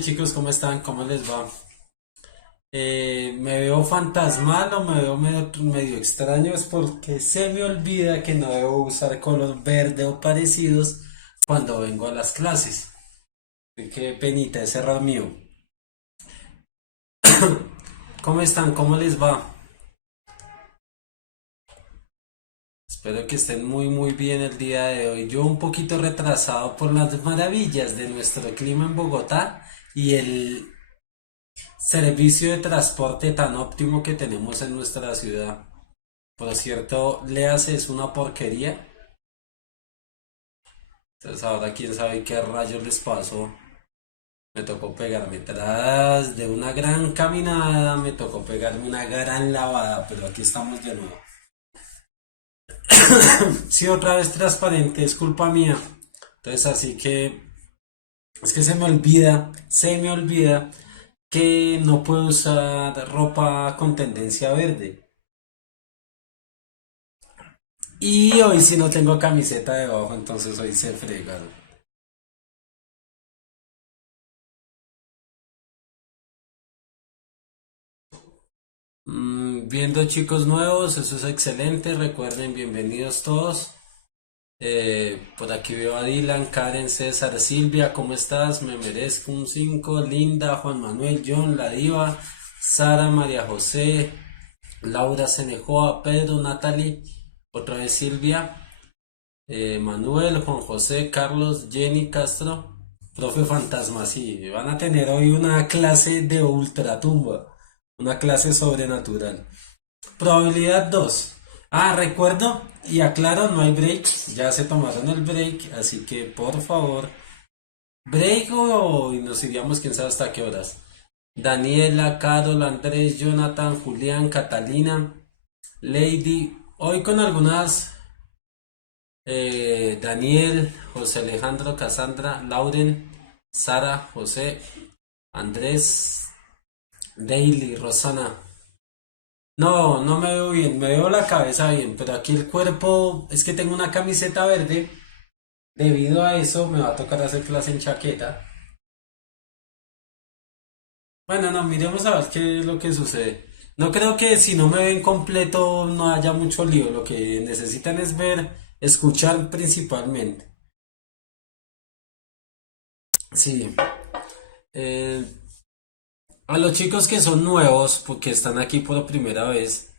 noches chicos, ¿cómo están? ¿Cómo les va? ¿Me veo fantasmal o me veo medio extraño? Es porque se me olvida que no debo usar color verde o parecidos cuando vengo a las clases. Qué penita, ese error mío. ¿Cómo están? ¿Cómo les va? Espero que estén muy bien el día de hoy. Yo un poquito retrasado por las maravillas de nuestro clima en Bogotá y el servicio de transporte tan óptimo que tenemos en nuestra ciudad. Por cierto, Léase es una porquería. Entonces ahora quién sabe qué rayos les pasó. Me tocó pegarme tras de una gran caminada, me tocó pegarme una gran lavada, pero aquí estamos de nuevo. Sí, otra vez transparente, es culpa mía. Entonces así que es que se me olvida que no puedo usar ropa con tendencia verde. Y hoy sí no tengo camiseta debajo, entonces hoy se frega. Viendo chicos nuevos, eso es excelente. Recuerden, bienvenidos todos. Por aquí veo a Dylan, Karen, César, Silvia, ¿cómo estás? Me merezco un 5. Linda, Juan Manuel, John, La Diva, Sara, María José, Laura Cenejoa, Pedro, Natalie, otra vez Silvia, Manuel, Juan José, Carlos, Jenny Castro, profe Fantasma, sí, van a tener hoy una clase de ultratumba, una clase sobrenatural. Probabilidad 2. Ah, recuerdo y aclaro, no hay break. Ya se tomaron el break, así que por favor, break o y nos iríamos quién sabe hasta qué horas. Daniela, Carol, Andrés, Jonathan, Julián, Catalina, Lady. Hoy con algunas Daniel, José Alejandro, Cassandra, Lauren, Sara, José, Andrés, Daily, Rosana. No, no me veo bien, me veo la cabeza bien, pero aquí el cuerpo, es que tengo una camiseta verde, debido a eso me va a tocar hacer clase en chaqueta. Bueno, no, miremos a ver qué es lo que sucede. No creo que si no me ven completo no haya mucho lío, lo que necesitan es ver, escuchar principalmente. Sí, eh, a los chicos que son nuevos, porque están aquí por primera vez,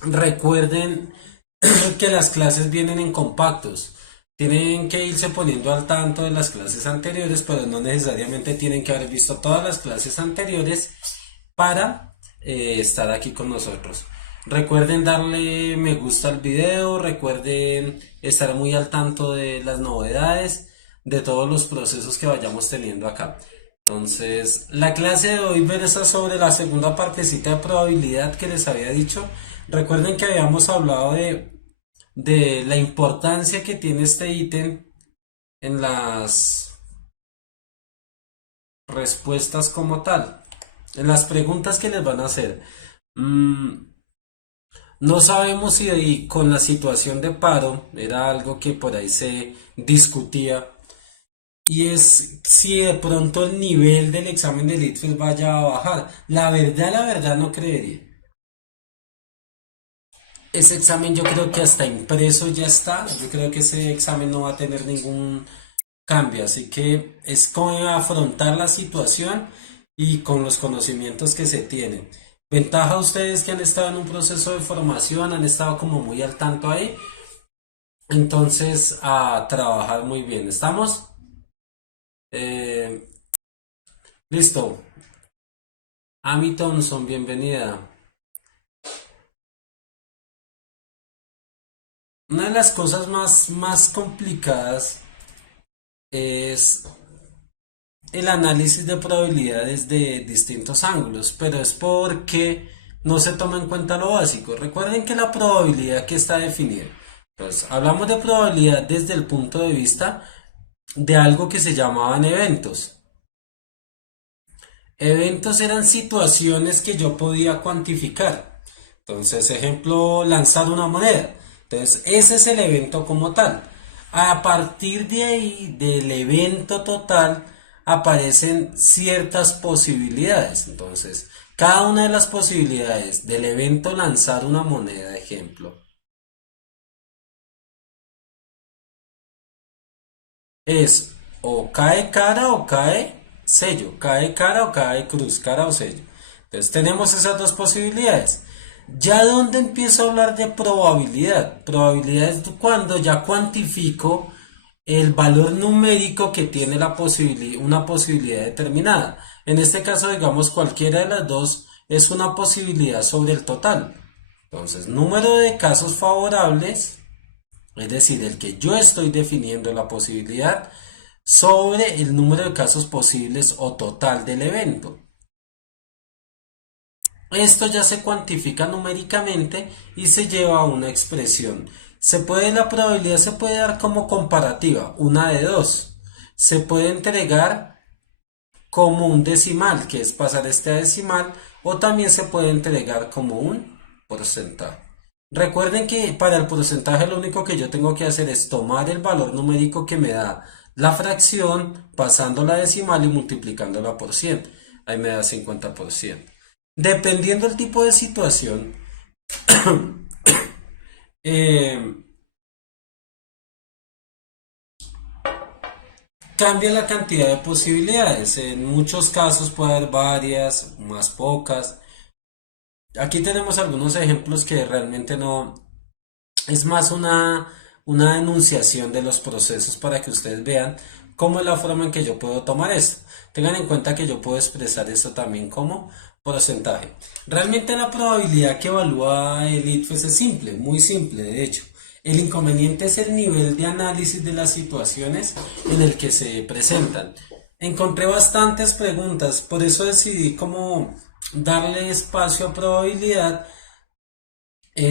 recuerden que las clases vienen en compactos. Tienen que irse poniendo al tanto de las clases anteriores, pero no necesariamente tienen que haber visto todas las clases anteriores para estar aquí con nosotros. Recuerden darle me gusta al video, recuerden estar muy al tanto de las novedades, de todos los procesos que vayamos teniendo acá. Entonces, la clase de hoy versa sobre la segunda partecita de probabilidad que les había dicho. Recuerden que habíamos hablado de la importancia que tiene este ítem en las respuestas como tal, en las preguntas que les van a hacer. Mm, no sabemos si con la situación de paro era algo que por ahí se discutía y es si de pronto el nivel del examen de ITFES vaya a bajar. La verdad no creería. Ese examen yo creo que hasta impreso ya está. Yo creo que ese examen no va a tener ningún cambio. Así que es como afrontar la situación y con los conocimientos que se tienen. Ventaja a ustedes que han estado en un proceso de formación, han estado como muy al tanto ahí. Entonces, a trabajar muy bien. ¿Estamos? Eh, listo. Amy Thompson, bienvenida. Una de las cosas más complicadas es el análisis de probabilidades de distintos ángulos, pero es porque no se toma en cuenta lo básico. Recuerden que la probabilidad que está definida, pues hablamos de probabilidad desde el punto de vista de algo que se llamaban eventos. Eventos eran situaciones que yo podía cuantificar. Entonces, ejemplo, lanzar una moneda. Entonces, ese es el evento como tal. A partir de ahí, del evento total, aparecen ciertas posibilidades. Entonces, cada una de las posibilidades del evento lanzar una moneda, ejemplo, es o cae cara o cae sello, cae cara o cae cruz, cara o sello. Entonces tenemos esas dos posibilidades. Ya donde empiezo a hablar de probabilidad. Probabilidad es cuando ya cuantifico el valor numérico que tiene una posibilidad determinada. En este caso, digamos, cualquiera de las dos es una posibilidad sobre el total. Entonces, número de casos favorables, es decir, el que yo estoy definiendo la posibilidad sobre el número de casos posibles o total del evento. Esto ya se cuantifica numéricamente y se lleva a una expresión. La probabilidad se puede dar como comparativa, una de dos. Se puede entregar como un decimal, que es pasar este a decimal, o también se puede entregar como un porcentaje. Recuerden que para el porcentaje lo único que yo tengo que hacer es tomar el valor numérico que me da la fracción, pasando la decimal y multiplicándola por 100. Ahí me da 50%. Dependiendo del tipo de situación, eh, cambia la cantidad de posibilidades. En muchos casos puede haber varias, más pocas. Aquí tenemos algunos ejemplos que realmente no, es más una enunciación de los procesos para que ustedes vean cómo es la forma en que yo puedo tomar esto. Tengan en cuenta que yo puedo expresar esto también como porcentaje. Realmente la probabilidad que evalúa el ITFES es simple, muy simple de hecho. El inconveniente es el nivel de análisis de las situaciones en el que se presentan. Encontré bastantes preguntas, por eso decidí como darle espacio a probabilidad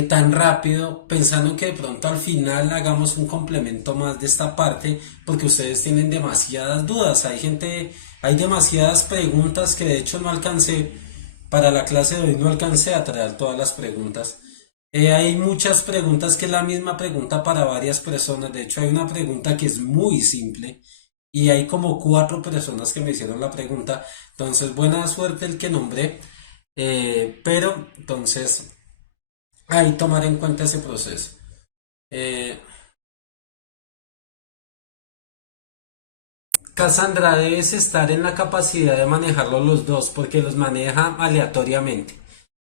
tan rápido, pensando que de pronto al final hagamos un complemento más de esta parte, porque ustedes tienen demasiadas dudas. Hay demasiadas preguntas que de hecho no alcancé, para la clase de hoy no alcancé a traer todas las preguntas. Hay muchas preguntas que es la misma pregunta para varias personas. De hecho, hay una pregunta que es muy simple y hay como cuatro personas que me hicieron la pregunta. Entonces, buena suerte el que nombré. Pero, entonces, ahí tomar en cuenta ese proceso. Eh, Cassandra, debes estar en la capacidad de manejarlos los dos porque los maneja aleatoriamente.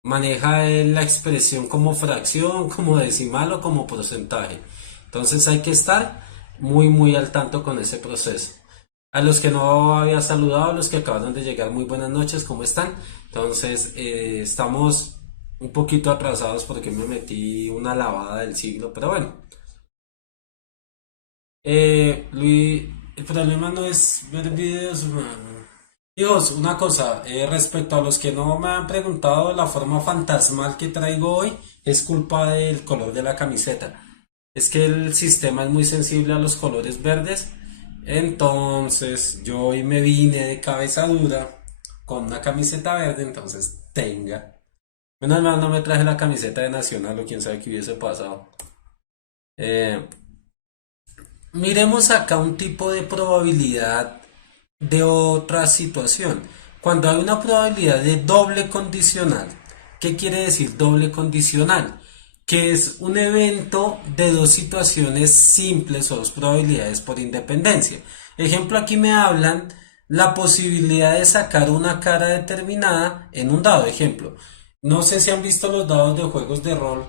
Maneja la expresión como fracción, como decimal o como porcentaje. Entonces hay que estar muy, muy al tanto con ese proceso. A los que no había saludado, a los que acabaron de llegar, muy buenas noches, ¿cómo están? Entonces, estamos un poquito atrasados porque me metí una lavada del siglo, pero bueno. Luis, el problema no es ver videos, mano. Hijos, una cosa, respecto a los que no me han preguntado, la forma fantasmal que traigo hoy es culpa del color de la camiseta. Es que el sistema es muy sensible a los colores verdes, entonces yo hoy me vine de cabeza dura con una camiseta verde, entonces tenga. Menos mal no me traje la camiseta de Nacional o quién sabe qué hubiese pasado. Eh, Miremos acá un tipo de probabilidad de otra situación. Cuando hay una probabilidad de doble condicional, ¿qué quiere decir doble condicional? Que es un evento de dos situaciones simples o dos probabilidades por independencia. Ejemplo, aquí me hablan la posibilidad de sacar una cara determinada en un dado. Ejemplo, no sé si han visto los dados de juegos de rol,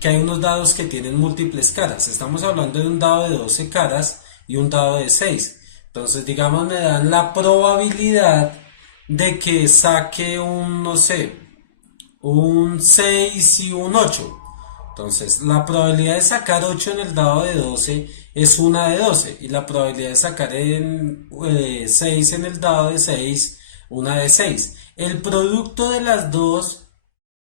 que hay unos dados que tienen múltiples caras. Estamos hablando de un dado de 12 caras y un dado de 6. Entonces, digamos, me dan la probabilidad de que saque un, no sé, un 6 y un 8. Entonces, la probabilidad de sacar 8 en el dado de 12 es una de 12. Y la probabilidad de sacar 6 en el dado de 6, una de 6. El producto de las dos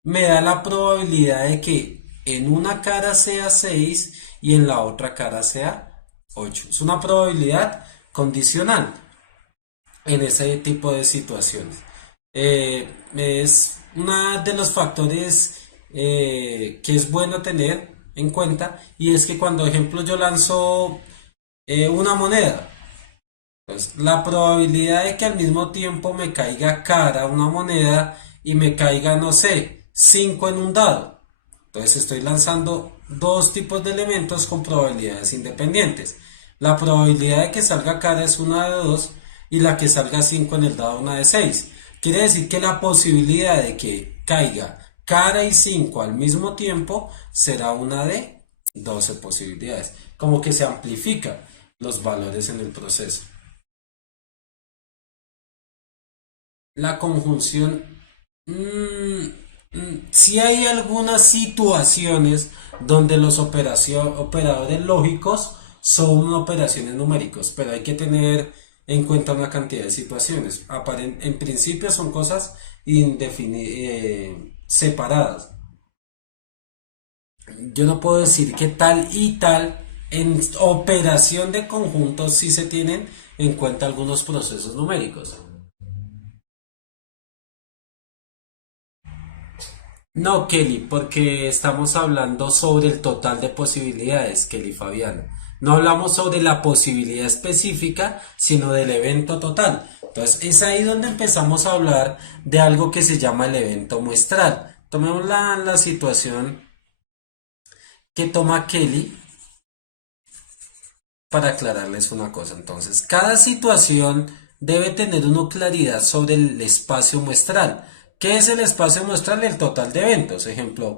me da la probabilidad de que en una cara sea 6 y en la otra cara sea 8. Es una probabilidad condicional en ese tipo de situaciones. Es uno de los factores que es bueno tener en cuenta, y es que cuando, ejemplo, yo lanzo una moneda Entonces, la probabilidad de que al mismo tiempo me caiga cara una moneda y me caiga, no sé, 5 en un dado. Entonces estoy lanzando dos tipos de elementos con probabilidades independientes. La probabilidad de que salga cara es una de 2 y la que salga 5 en el dado una de 6. Quiere decir que la posibilidad de que caiga cara y 5 al mismo tiempo será una de 12 posibilidades. Como que se amplifica los valores en el proceso. La conjunción, si hay algunas situaciones donde los operadores lógicos son operaciones numéricos, pero hay que tener en cuenta una cantidad de situaciones. En principio son cosas separadas. Yo no puedo decir que tal y tal en operación de conjuntos sí se tienen en cuenta algunos procesos numéricos. No, Kelly, porque estamos hablando sobre el total de posibilidades, Kelly Fabiano. No hablamos sobre la posibilidad específica, sino del evento total. Entonces, es ahí donde empezamos a hablar de algo que se llama el evento muestral. Tomemos la situación que toma Kelly para aclararles una cosa. Entonces, cada situación debe tener una claridad sobre el espacio muestral. ¿Qué es el espacio muestral? El total de eventos. Ejemplo,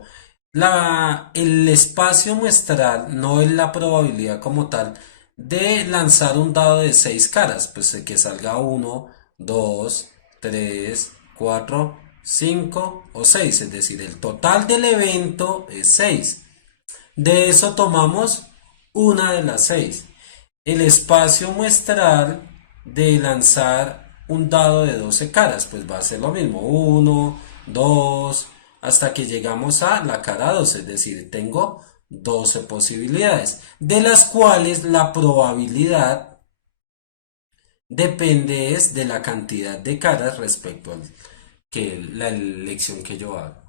el espacio muestral no es la probabilidad como tal de lanzar un dado de 6 caras. Pues que salga uno, 2, 3, 4, 5 o 6. Es decir, el total del evento es 6. De eso tomamos una de las 6. El espacio muestral de lanzar un dado de 12 caras, pues va a ser lo mismo, uno, 2, hasta que llegamos a la cara 12, es decir, tengo 12 posibilidades, de las cuales la probabilidad depende es de la cantidad de caras respecto a la elección que yo haga.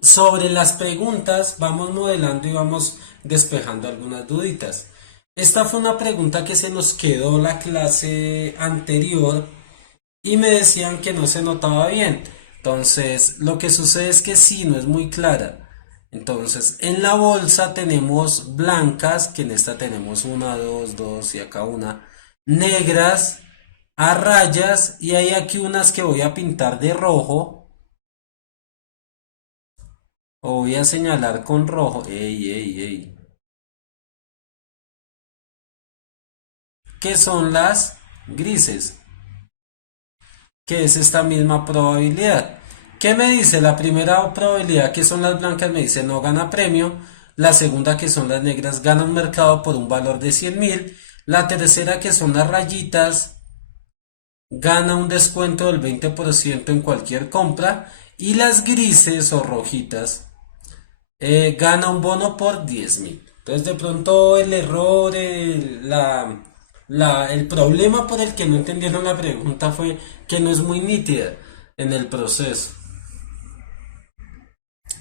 Sobre las preguntas vamos modelando y vamos despejando algunas duditas. Esta fue una pregunta que se nos quedó la clase anterior y me decían que no se notaba bien. Entonces, lo que sucede es que sí, no es muy clara. Entonces, en la bolsa tenemos blancas, que en esta tenemos una, dos, dos y acá una, negras, a rayas y hay aquí unas que voy a pintar de rojo o voy a señalar con rojo. Ey, ey, ey. Que son las grises, que es esta misma probabilidad. ¿Qué me dice? La primera probabilidad, que son las blancas, me dice no gana premio. La segunda, que son las negras, gana un mercado por un valor de 100.000. La tercera, que son las rayitas, gana un descuento del 20% en cualquier compra. Y las grises o rojitas, gana un bono por 10.000. Entonces, de pronto el error, el problema por el que no entendieron la pregunta fue que no es muy nítida en el proceso.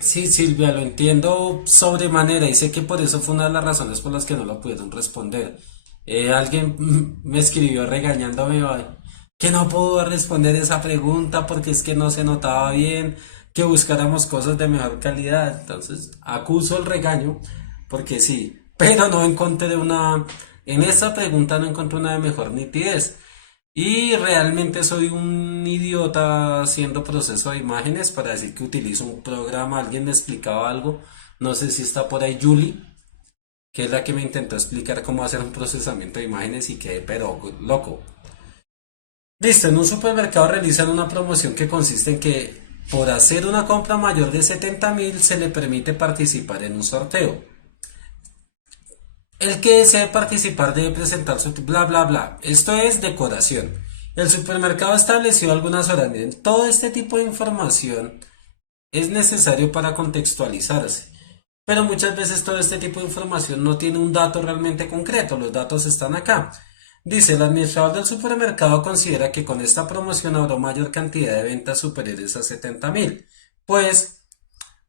Sí, Silvia, lo entiendo sobremanera y sé que por eso fue una de las razones por las que no lo pudieron responder. Alguien me escribió regañándome que no pudo responder esa pregunta porque es que no se notaba bien, que buscáramos cosas de mejor calidad. Entonces, acuso el regaño porque sí, pero no encontré en esta pregunta no encontré una de mejor nitidez. Y realmente soy un idiota haciendo proceso de imágenes para decir que utilizo un programa. Alguien me explicaba algo. No sé si está por ahí Julie, que es la que me intentó explicar cómo hacer un procesamiento de imágenes y quedé pero loco. Listo, en un supermercado realizan una promoción que consiste en que por hacer una compra mayor de 70.000 se le permite participar en un sorteo. El que desee participar debe presentar su bla bla bla. Esto es decoración. El supermercado estableció algunas horas. Miren, todo este tipo de información es necesario para contextualizarse. Pero muchas veces todo este tipo de información no tiene un dato realmente concreto. Los datos están acá. Dice, el administrador del supermercado considera que con esta promoción habrá mayor cantidad de ventas superiores a 70.000. Pues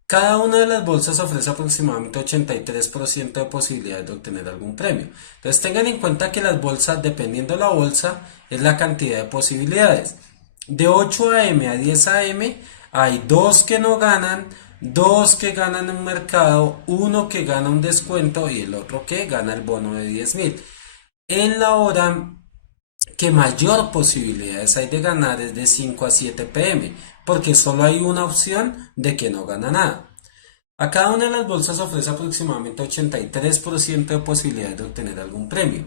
Cada una de las bolsas ofrece aproximadamente 83% de posibilidades de obtener algún premio. Entonces tengan en cuenta que las bolsas, dependiendo de la bolsa, es la cantidad de posibilidades. De 8 a 10 a hay dos que no ganan, dos que ganan un mercado, uno que gana un descuento y el otro que gana el bono de 10.000. En la hora que mayor posibilidades hay de ganar es de 5 a 7 pm, porque solo hay una opción de que no gana nada. A cada una de las bolsas ofrece aproximadamente 83% de posibilidades de obtener algún premio.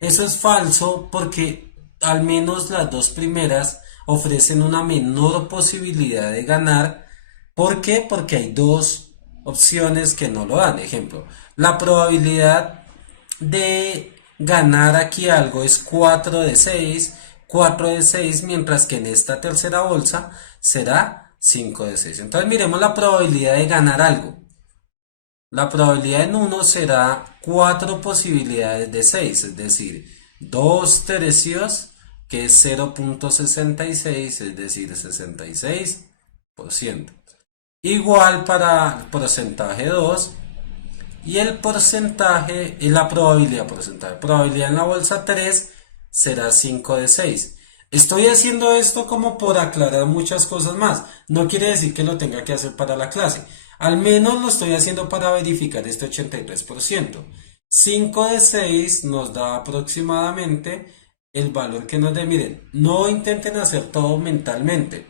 Eso es falso porque al menos las dos primeras ofrecen una menor posibilidad de ganar. ¿Por qué? Porque hay dos opciones que no lo dan. Ejemplo, la probabilidad de ganar aquí algo es 4 de 6, mientras que en esta tercera bolsa será 5 de 6. Entonces miremos la probabilidad de ganar algo. La probabilidad en uno será 4 posibilidades de 6, es decir, 2 tercios, que es 0,66, es decir, 66%. Igual para el porcentaje 2 y el porcentaje, y la probabilidad en la bolsa 3 será 5 de 6. Estoy haciendo esto como por aclarar muchas cosas más. No quiere decir que lo tenga que hacer para la clase. Al menos lo estoy haciendo para verificar este 83%. 5 de 6 nos da aproximadamente el valor que nos dé. Miren, no intenten hacer todo mentalmente.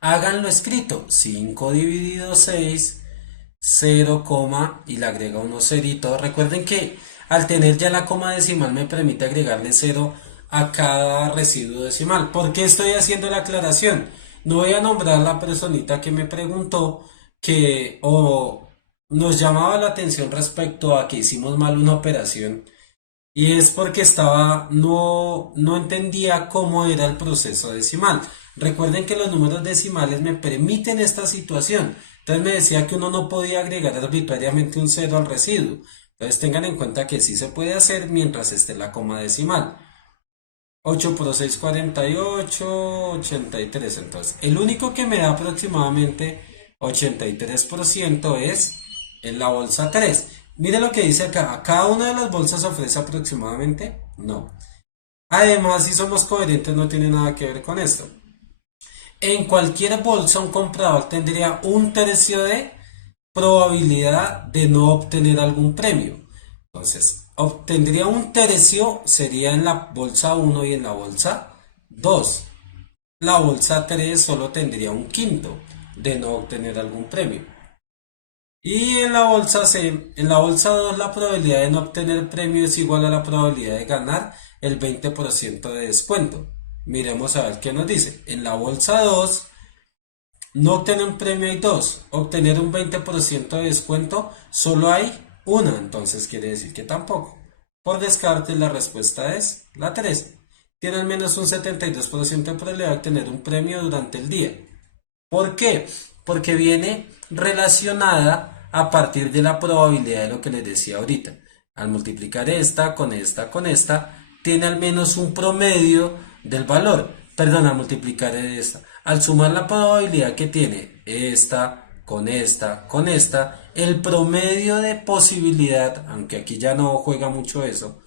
Háganlo escrito. 5 dividido 6, 0, y le agrega unos ceritos. Recuerden que al tener ya la coma decimal me permite agregarle 0 a cada residuo decimal. ¿Por qué estoy haciendo la aclaración? No voy a nombrar la personita que me preguntó que o nos llamaba la atención respecto a que hicimos mal una operación, y es porque no entendía cómo era el proceso decimal. Recuerden que los números decimales me permiten esta situación. Entonces me decía que uno no podía agregar arbitrariamente un 0 al residuo. Entonces tengan en cuenta que sí se puede hacer mientras esté la coma decimal. 8 por 6, 48, 83. Entonces, el único que me da aproximadamente 83% es en la bolsa 3. Mire lo que dice acá. ¿Cada una de las bolsas ofrece aproximadamente? No. Además, si somos coherentes, no tiene nada que ver con esto. En cualquier bolsa, un comprador tendría un tercio de probabilidad de no obtener algún premio. Entonces, obtendría un tercio, sería en la bolsa 1 y en la bolsa 2. La bolsa 3 solo tendría un quinto de no obtener algún premio. Y en la bolsa C, en la bolsa 2, la probabilidad de no obtener premio es igual a la probabilidad de ganar el 20% de descuento. Miremos a ver qué nos dice. En la bolsa 2, no obtener un premio hay dos. Obtener un 20% de descuento solo hay una. Entonces quiere decir que tampoco. Por descarte, la respuesta es la 3. Tiene al menos un 72% de probabilidad de obtener un premio durante el día. ¿Por qué? Porque viene relacionada a partir de la probabilidad de lo que les decía ahorita. Al multiplicar esta, tiene al menos un promedio del valor. Perdón, al multiplicar esta. Al sumar la probabilidad que tiene esta, con esta, el promedio de posibilidad, aunque aquí ya no juega mucho eso,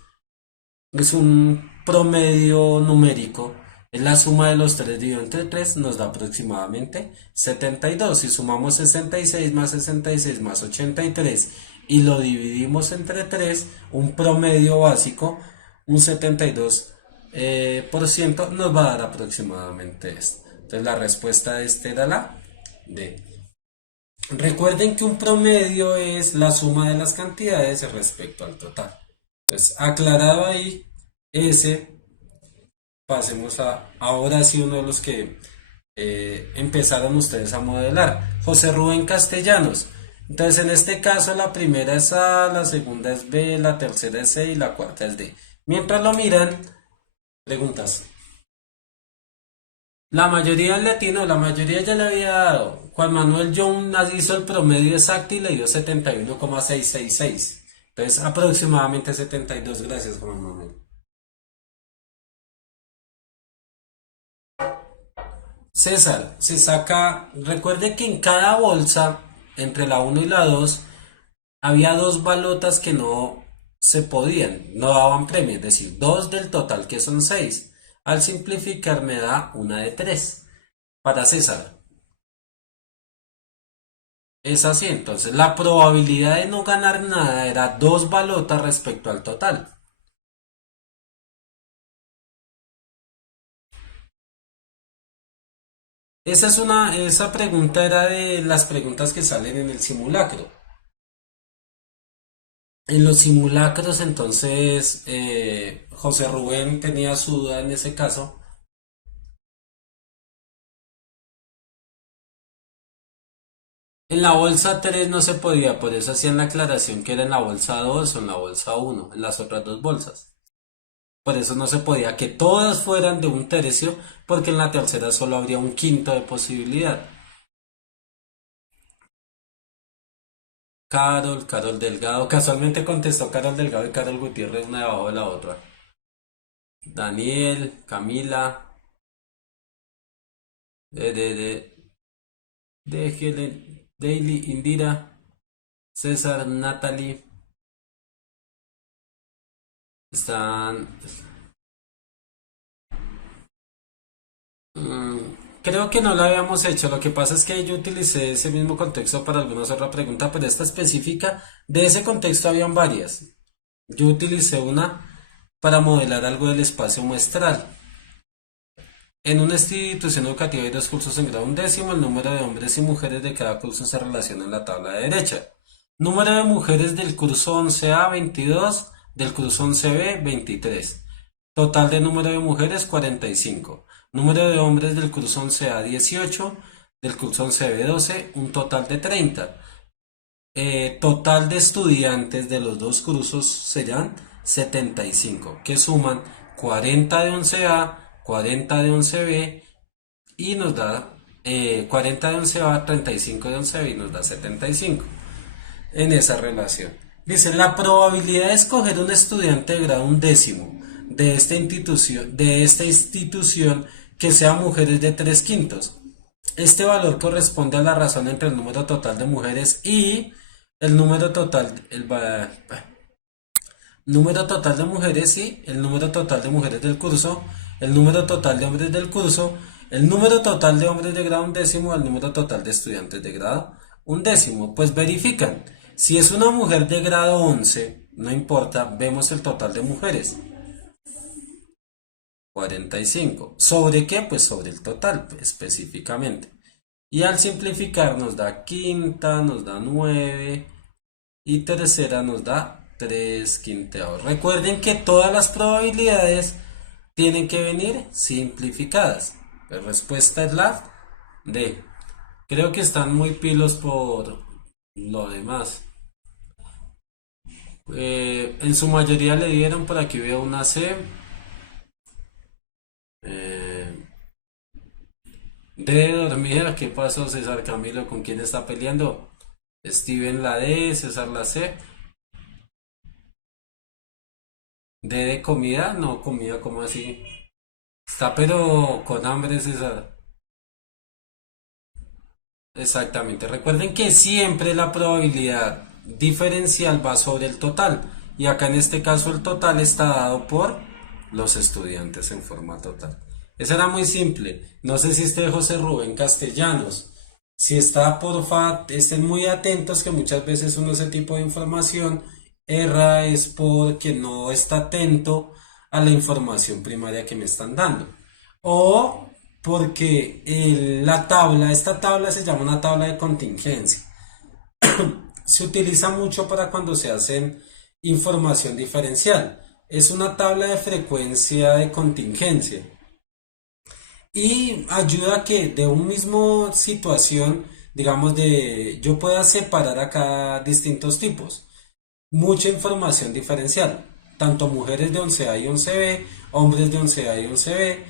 es un promedio numérico. Es la suma de los 3 dividido entre 3, nos da aproximadamente 72. Si sumamos 66 más 66 más 83 y lo dividimos entre 3, un promedio básico, un 72%, nos va a dar aproximadamente esto. Entonces la respuesta de este era la D. Recuerden que un promedio es la suma de las cantidades respecto al total. Entonces, aclarado ahí ese, pasemos a ahora sí uno de los que empezaron ustedes a modelar. José Rubén Castellanos. Entonces, en este caso, la primera es A, la segunda es B, la tercera es C y la cuarta es D. Mientras lo miran, preguntas. La mayoría es latino, la mayoría ya le había dado. Juan Manuel Jones hizo el promedio exacto y le dio 71,666. Entonces, aproximadamente 72. Gracias, Juan Manuel. César, se saca, recuerde que en cada bolsa, entre la uno y la 2 había dos balotas que no se podían, no daban premio, es decir, dos del total que son 6. Al simplificar me da una de 3 para César. Es así, entonces la probabilidad de no ganar nada era dos balotas respecto al total. Esa pregunta era de las preguntas que salen en el simulacro. En los simulacros, entonces, José Rubén tenía su duda en ese caso. En la bolsa 3 no se podía, por eso hacían la aclaración que era en la bolsa 2 o en la bolsa uno, en las otras dos bolsas. Por eso no se podía que todas fueran de un tercio, porque en la tercera solo habría un quinto de posibilidad. Carol Delgado, casualmente contestó Carol Delgado y Carol Gutiérrez una debajo de la otra. Daniel, Camila, de, de, de Helen, Daily, Indira, César, Natalie, están... mm, creo que no lo habíamos hecho, lo que pasa es que yo utilicé ese mismo contexto para algunas otras preguntas, pero esta específica, de ese contexto habían varias. Yo utilicé una para modelar algo del espacio muestral. En una institución educativa hay dos cursos en grado undécimo, el número de hombres y mujeres de cada curso se relaciona en la tabla de derecha. Número de mujeres del curso 11A 22, del curso 11B 23. Total de número de mujeres 45. Número de hombres del curso 11A 18, del curso 11B 12, un total de 30. Total de estudiantes de los dos cursos serán 75, que suman 40 de 11A, 40 de 11B y nos da 40 de 11A, 35 de 11B y nos da 75 en esa relación. Dice, la probabilidad de escoger un estudiante de grado undécimo de esta institución que sea mujeres de 3 quintos. Este valor corresponde a la razón entre el número total de mujeres y el número total de mujeres y el número total de mujeres del curso, el número total de hombres del curso, el número total de hombres de grado undécimo, el número total de estudiantes de grado undécimo. Pues verifican. Si es una mujer de grado 11, no importa, vemos el total de mujeres. 45. ¿Sobre qué? Pues sobre el total, pues, específicamente. Y al simplificar nos da quinta, nos da 9 y tercera nos da 3 quinteados. Recuerden que todas las probabilidades tienen que venir simplificadas. La respuesta es la D. Creo que están muy pilos por lo demás. En su mayoría le dieron, por aquí veo una C. Eh, D de dormida, ¿qué pasó César Camilo? ¿Con quién está peleando? Steven la D, César la C. D de comida, no comida como así. Está pero con hambre César. Exactamente. Recuerden que siempre la probabilidad diferencial va sobre el total. Y acá en este caso el total está dado por los estudiantes en forma total. Eso era muy simple. No sé si esté José Rubén Castellanos. Si está, porfa, estén muy atentos que muchas veces uno ese tipo de información erra es porque no está atento a la información primaria que me están dando. O porque esta tabla se llama una tabla de contingencia. Se utiliza mucho para cuando se hacen información diferencial. Es una tabla de frecuencia de contingencia y ayuda a que de un mismo situación, digamos, yo pueda separar acá distintos tipos. Mucha información diferencial, tanto mujeres de 11A y 11B, hombres de 11A y 11B,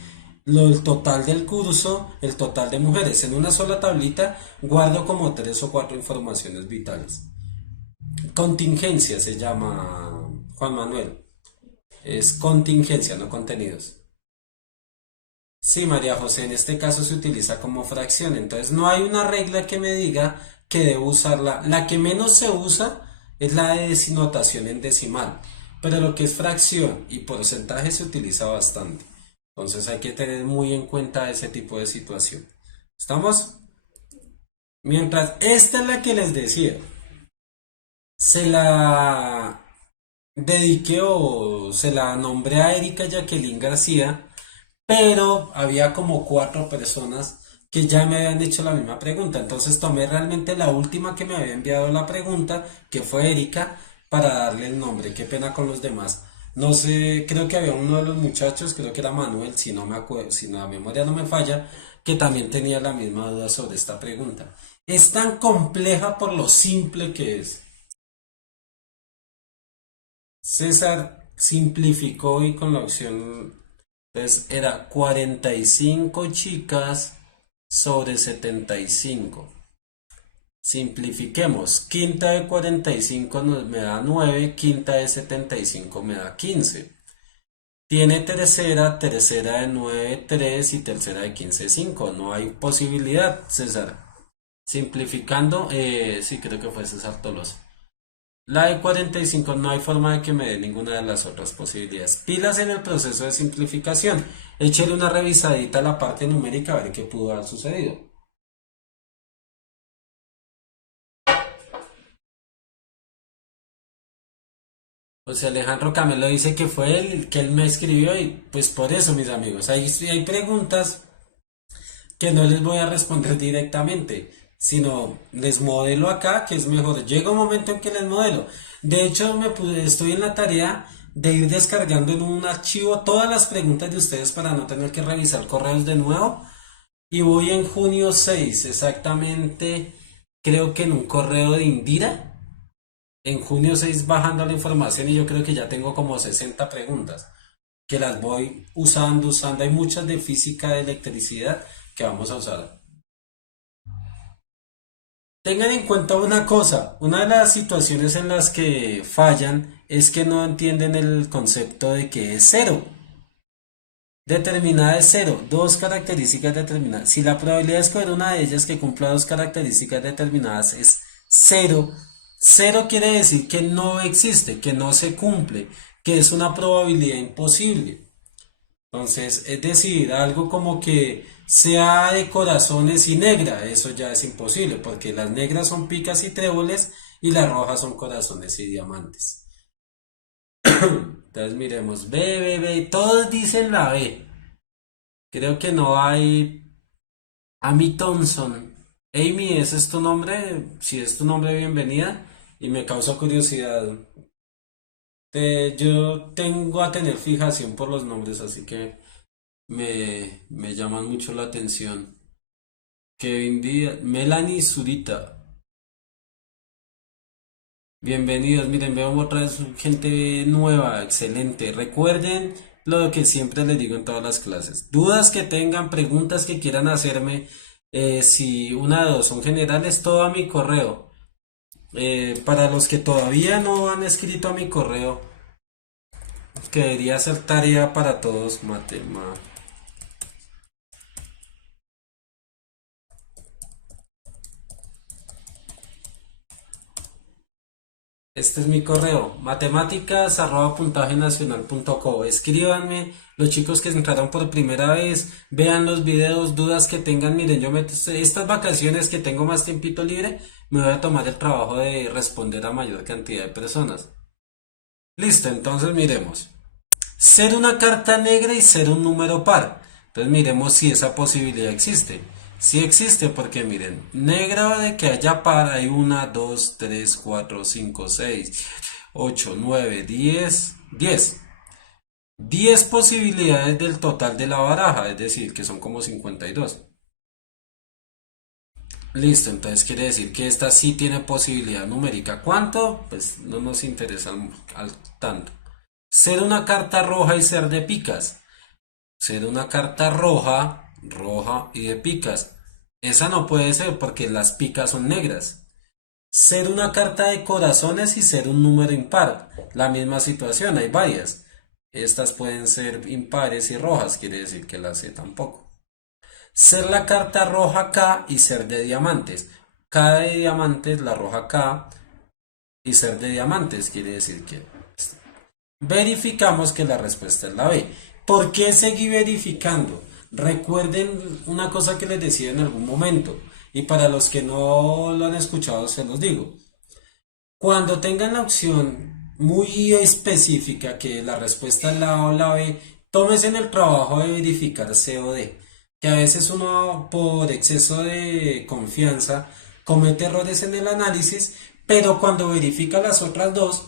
el total del curso, el total de mujeres. En una sola tablita guardo como tres o cuatro informaciones vitales. Contingencia se llama, Juan Manuel. Es contingencia, no contenidos. Sí, María José, en este caso se utiliza como fracción, entonces no hay una regla que me diga que debo usarla. La que menos se usa es la de notación en decimal, pero lo que es fracción y porcentaje se utiliza bastante. Entonces hay que tener muy en cuenta ese tipo de situación. ¿Estamos? Mientras, esta es la que les decía, se la dediqué o se la nombré a Erika Jacqueline García, pero había como cuatro personas que ya me habían hecho la misma pregunta. Entonces tomé realmente la última que me había enviado la pregunta, que fue Erika, para darle el nombre. Qué pena con los demás. No sé, creo que había uno de los muchachos, creo que era Manuel, si no me acuerdo, si la memoria no me falla, que también tenía la misma duda sobre esta pregunta. Es tan compleja por lo simple que es. César simplificó y con la opción, entonces era 45 chicas sobre 75. Simplifiquemos. Quinta de 45 me da 9, quinta de 75 me da 15. Tiene tercera, tercera de 9 3 y tercera de 15 5. No hay posibilidad, César. Simplificando, sí, creo que fue César Tolosa. La de 45 no hay forma de que me dé ninguna de las otras posibilidades. Pilas en el proceso de simplificación. Échale una revisadita a la parte numérica a ver qué pudo haber sucedido. O sea, Alejandro Camelo dice que fue él, que él me escribió y pues por eso, mis amigos, hay preguntas que no les voy a responder directamente, sino les modelo acá, que es mejor. Llega un momento en que les modelo. De hecho, estoy en la tarea de ir descargando en un archivo todas las preguntas de ustedes para no tener que revisar correos de nuevo. Y voy en junio 6 exactamente, creo que en un correo de Indira. En junio 6 bajando la información y yo creo que ya tengo como 60 preguntas que las voy usando. Hay muchas de física de electricidad que vamos a usar. Tengan en cuenta una cosa, una de las situaciones en las que fallan es que no entienden el concepto de que es cero. Determinada es cero, dos características determinadas. Si la probabilidad de escoger una de ellas que cumpla dos características determinadas es cero, cero quiere decir que no existe, que no se cumple, que es una probabilidad imposible. Entonces, es decir, algo como que sea de corazones y negra, eso ya es imposible, porque las negras son picas y tréboles y las rojas son corazones y diamantes. Entonces, miremos, B, B, B, todos dicen la B. Creo que no hay. Amy Thompson. Amy, ¿ese es tu nombre? Si es tu nombre, bienvenida. Y me causa curiosidad. Yo tengo a tener fijación por los nombres, así que me llaman mucho la atención. Kevin Díaz, Melanie Zurita. Bienvenidos, miren, veo otra vez gente nueva, excelente. Recuerden lo que siempre les digo en todas las clases. Dudas que tengan, preguntas que quieran hacerme, si una de dos son generales, todo a mi correo. Para los que todavía no han escrito a mi correo, que debería ser tarea para todos, Matema. Este es mi correo, matemáticas@puntajenacional.co. Escríbanme, los chicos que entraron por primera vez, vean los videos, dudas que tengan. Miren, estas vacaciones que tengo más tiempito libre, me voy a tomar el trabajo de responder a mayor cantidad de personas. Listo, entonces miremos. Ser una carta negra y ser un número par. Entonces miremos si esa posibilidad existe. Si existe porque miren, negra de que haya par hay una, 2, 3, 4, 5, 6, 8, 9, 10. 10 posibilidades del total de la baraja, es decir, que son como 52. Listo, entonces quiere decir que esta sí tiene posibilidad numérica. ¿Cuánto? Pues no nos interesa al tanto. Ser una carta roja y ser de picas. Ser una carta roja, roja y de picas. Esa no puede ser porque las picas son negras. Ser una carta de corazones y ser un número impar. La misma situación, hay varias. Estas pueden ser impares y rojas, quiere decir que la C tampoco. Ser la carta roja K y ser de diamantes. K de diamantes, la roja K y ser de diamantes, quiere decir que verificamos que la respuesta es la B. ¿Por qué seguí verificando? Recuerden una cosa que les decía en algún momento, y para los que no lo han escuchado se los digo. Cuando tengan la opción muy específica que la respuesta es la A o la B, tómese en el trabajo de verificar C o D, que a veces uno por exceso de confianza comete errores en el análisis, pero cuando verifica las otras dos,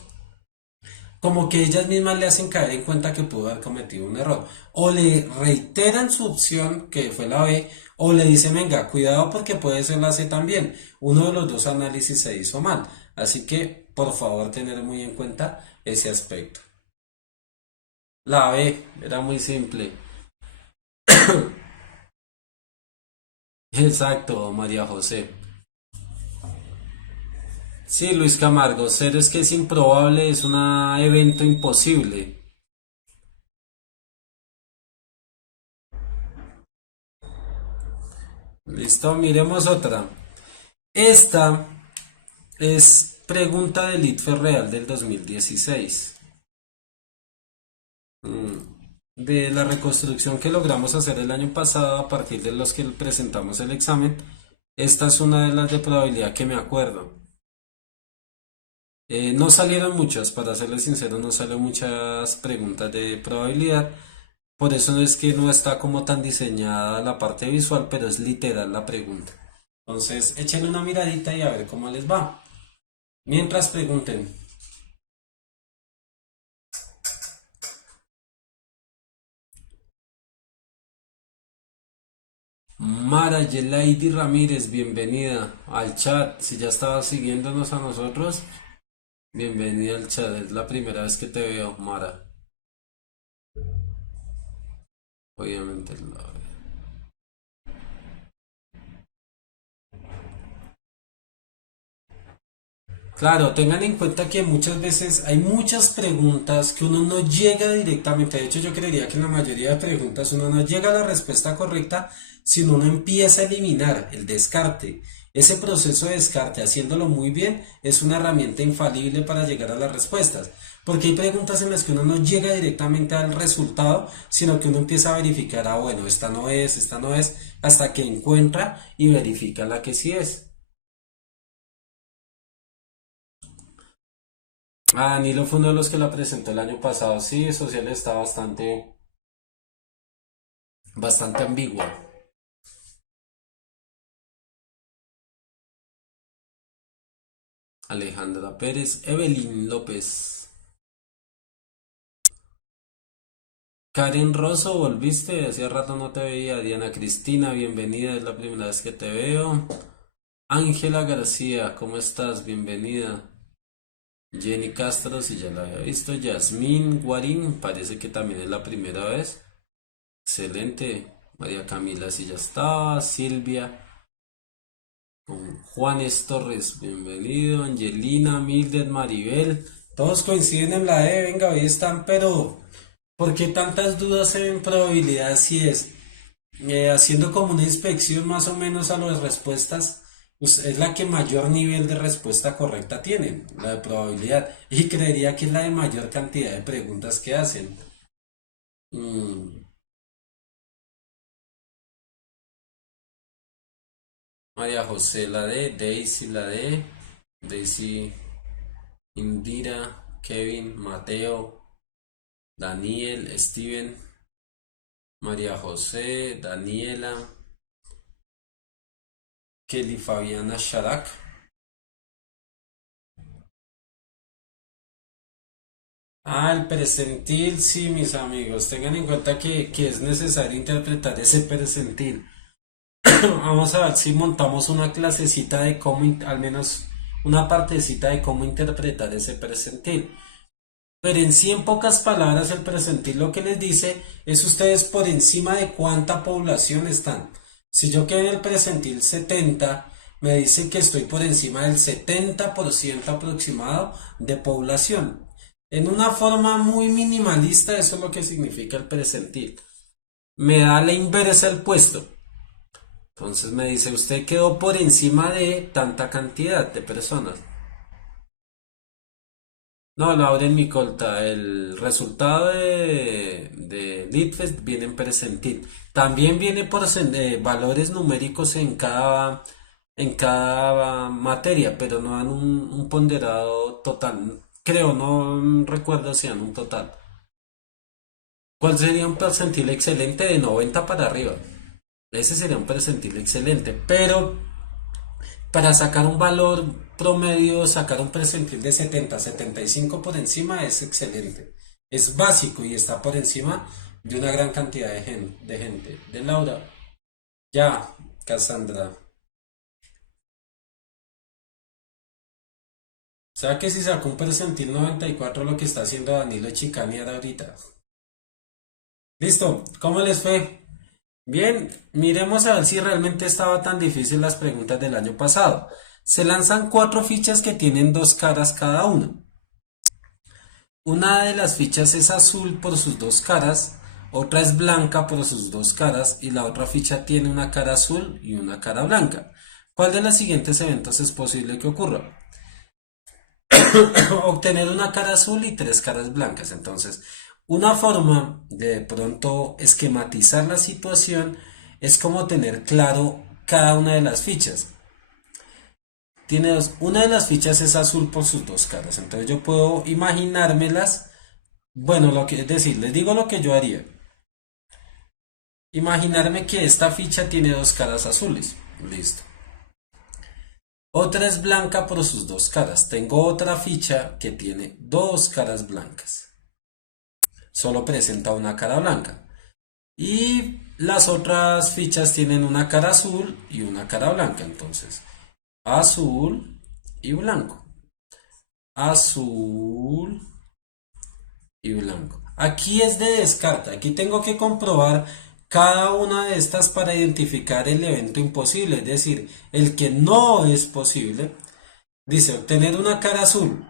como que ellas mismas le hacen caer en cuenta que pudo haber cometido un error. O le reiteran su opción, que fue la B, o le dicen, venga, cuidado porque puede ser la C también. Uno de los dos análisis se hizo mal. Así que, por favor, tener muy en cuenta ese aspecto. La B era muy simple. Exacto, María José. Sí, Luis Camargo, ser es que es improbable, es un evento imposible. Listo, miremos otra. Esta es pregunta del ITFE Real del 2016. De la reconstrucción que logramos hacer el año pasado a partir de los que presentamos el examen, esta es una de las de probabilidad que me acuerdo. No salieron muchas, para serles sincero, no salieron muchas preguntas de probabilidad. Por eso no es que no está como tan diseñada la parte visual, pero es literal la pregunta. Entonces, échenle una miradita y a ver cómo les va. Mientras pregunten. Mara Yelaidi Ramírez, bienvenida al chat. Si ya estabas siguiéndonos a nosotros, bienvenida al chat. Es la primera vez que te veo, Mara. Obviamente la... Claro, tengan en cuenta que muchas veces hay muchas preguntas que uno no llega directamente. De hecho, yo creería que en la mayoría de preguntas uno no llega a la respuesta correcta, sino uno empieza a eliminar el descarte. Ese proceso de descarte, haciéndolo muy bien, es una herramienta infalible para llegar a las respuestas. Porque hay preguntas en las que uno no llega directamente al resultado, sino que uno empieza a verificar, ah, bueno, esta no es, hasta que encuentra y verifica la que sí es. Ah, Danilo fue uno de los que la presentó el año pasado. Sí, social está bastante ambigua. Alejandra Pérez, Evelyn López. Karen Rosso, volviste, hacía rato no te veía. Diana Cristina, bienvenida, es la primera vez que te veo. Ángela García, ¿cómo estás? Bienvenida. Jenny Castro, si ya la había visto. Yasmín Guarín, parece que también es la primera vez. Excelente. María Camila, si ya estaba. Silvia. Con Juanes Torres, bienvenido. Angelina, Mildred, Maribel. Todos coinciden en la E, venga, hoy están, pero ¿por qué tantas dudas en probabilidad si es? Haciendo como una inspección más o menos a las respuestas, pues es la que mayor nivel de respuesta correcta tienen, la de probabilidad. Y creería que es la de mayor cantidad de preguntas que hacen. Mm, María José, la D. Daisy, la D. Daisy, Indira, Kevin, Mateo, Daniel, Steven, María José, Daniela, Kelly Fabiana Sharak. Ah, el percentil, sí, mis amigos, tengan en cuenta que es necesario interpretar ese percentil. Vamos a ver si montamos una clasecita de cómo, al menos una partecita de cómo interpretar ese percentil. Pero en sí, en pocas palabras, el percentil lo que les dice es ustedes por encima de cuánta población están. Si yo quedo en el percentil 70, me dice que estoy por encima del 70% aproximado de población. En una forma muy minimalista, eso es lo que significa el presentil. Me da la inversa el puesto. Entonces me dice, usted quedó por encima de tanta cantidad de personas. No, Lauren Micolta, el resultado de Litfest viene en percentil. También viene por valores numéricos en cada materia, pero no dan un ponderado total. Creo, no recuerdo si dan un total. ¿Cuál sería un percentil excelente de 90 para arriba? Ese sería un percentil excelente, pero para sacar un valor promedio, sacar un percentil de 70, 75 por encima es excelente. Es básico y está por encima de una gran cantidad de gente. De Laura. Ya, Cassandra. O sea que si sacó un percentil 94 lo que está haciendo Danilo Chicanear ahorita. Listo, ¿cómo les fue? Bien, miremos a ver si realmente estaba tan difícil las preguntas del año pasado. Se lanzan cuatro fichas que tienen dos caras cada una. Una de las fichas es azul por sus dos caras, otra es blanca por sus dos caras y la otra ficha tiene una cara azul y una cara blanca. ¿Cuál de los siguientes eventos es posible que ocurra? Obtener una cara azul y tres caras blancas. Entonces, una forma de pronto esquematizar la situación es como tener claro cada una de las fichas. Una de las fichas es azul por sus dos caras. Entonces yo puedo imaginármelas. Bueno, es decir, les digo lo que yo haría. Imaginarme que esta ficha tiene dos caras azules. Listo. Otra es blanca por sus dos caras. Tengo otra ficha que tiene dos caras blancas. Solo presenta una cara blanca. Y las otras fichas tienen una cara azul y una cara blanca. Entonces, azul y blanco. Azul y blanco. Aquí es de descarte. Aquí tengo que comprobar cada una de estas para identificar el evento imposible, es decir, el que no es posible. Dice obtener una cara azul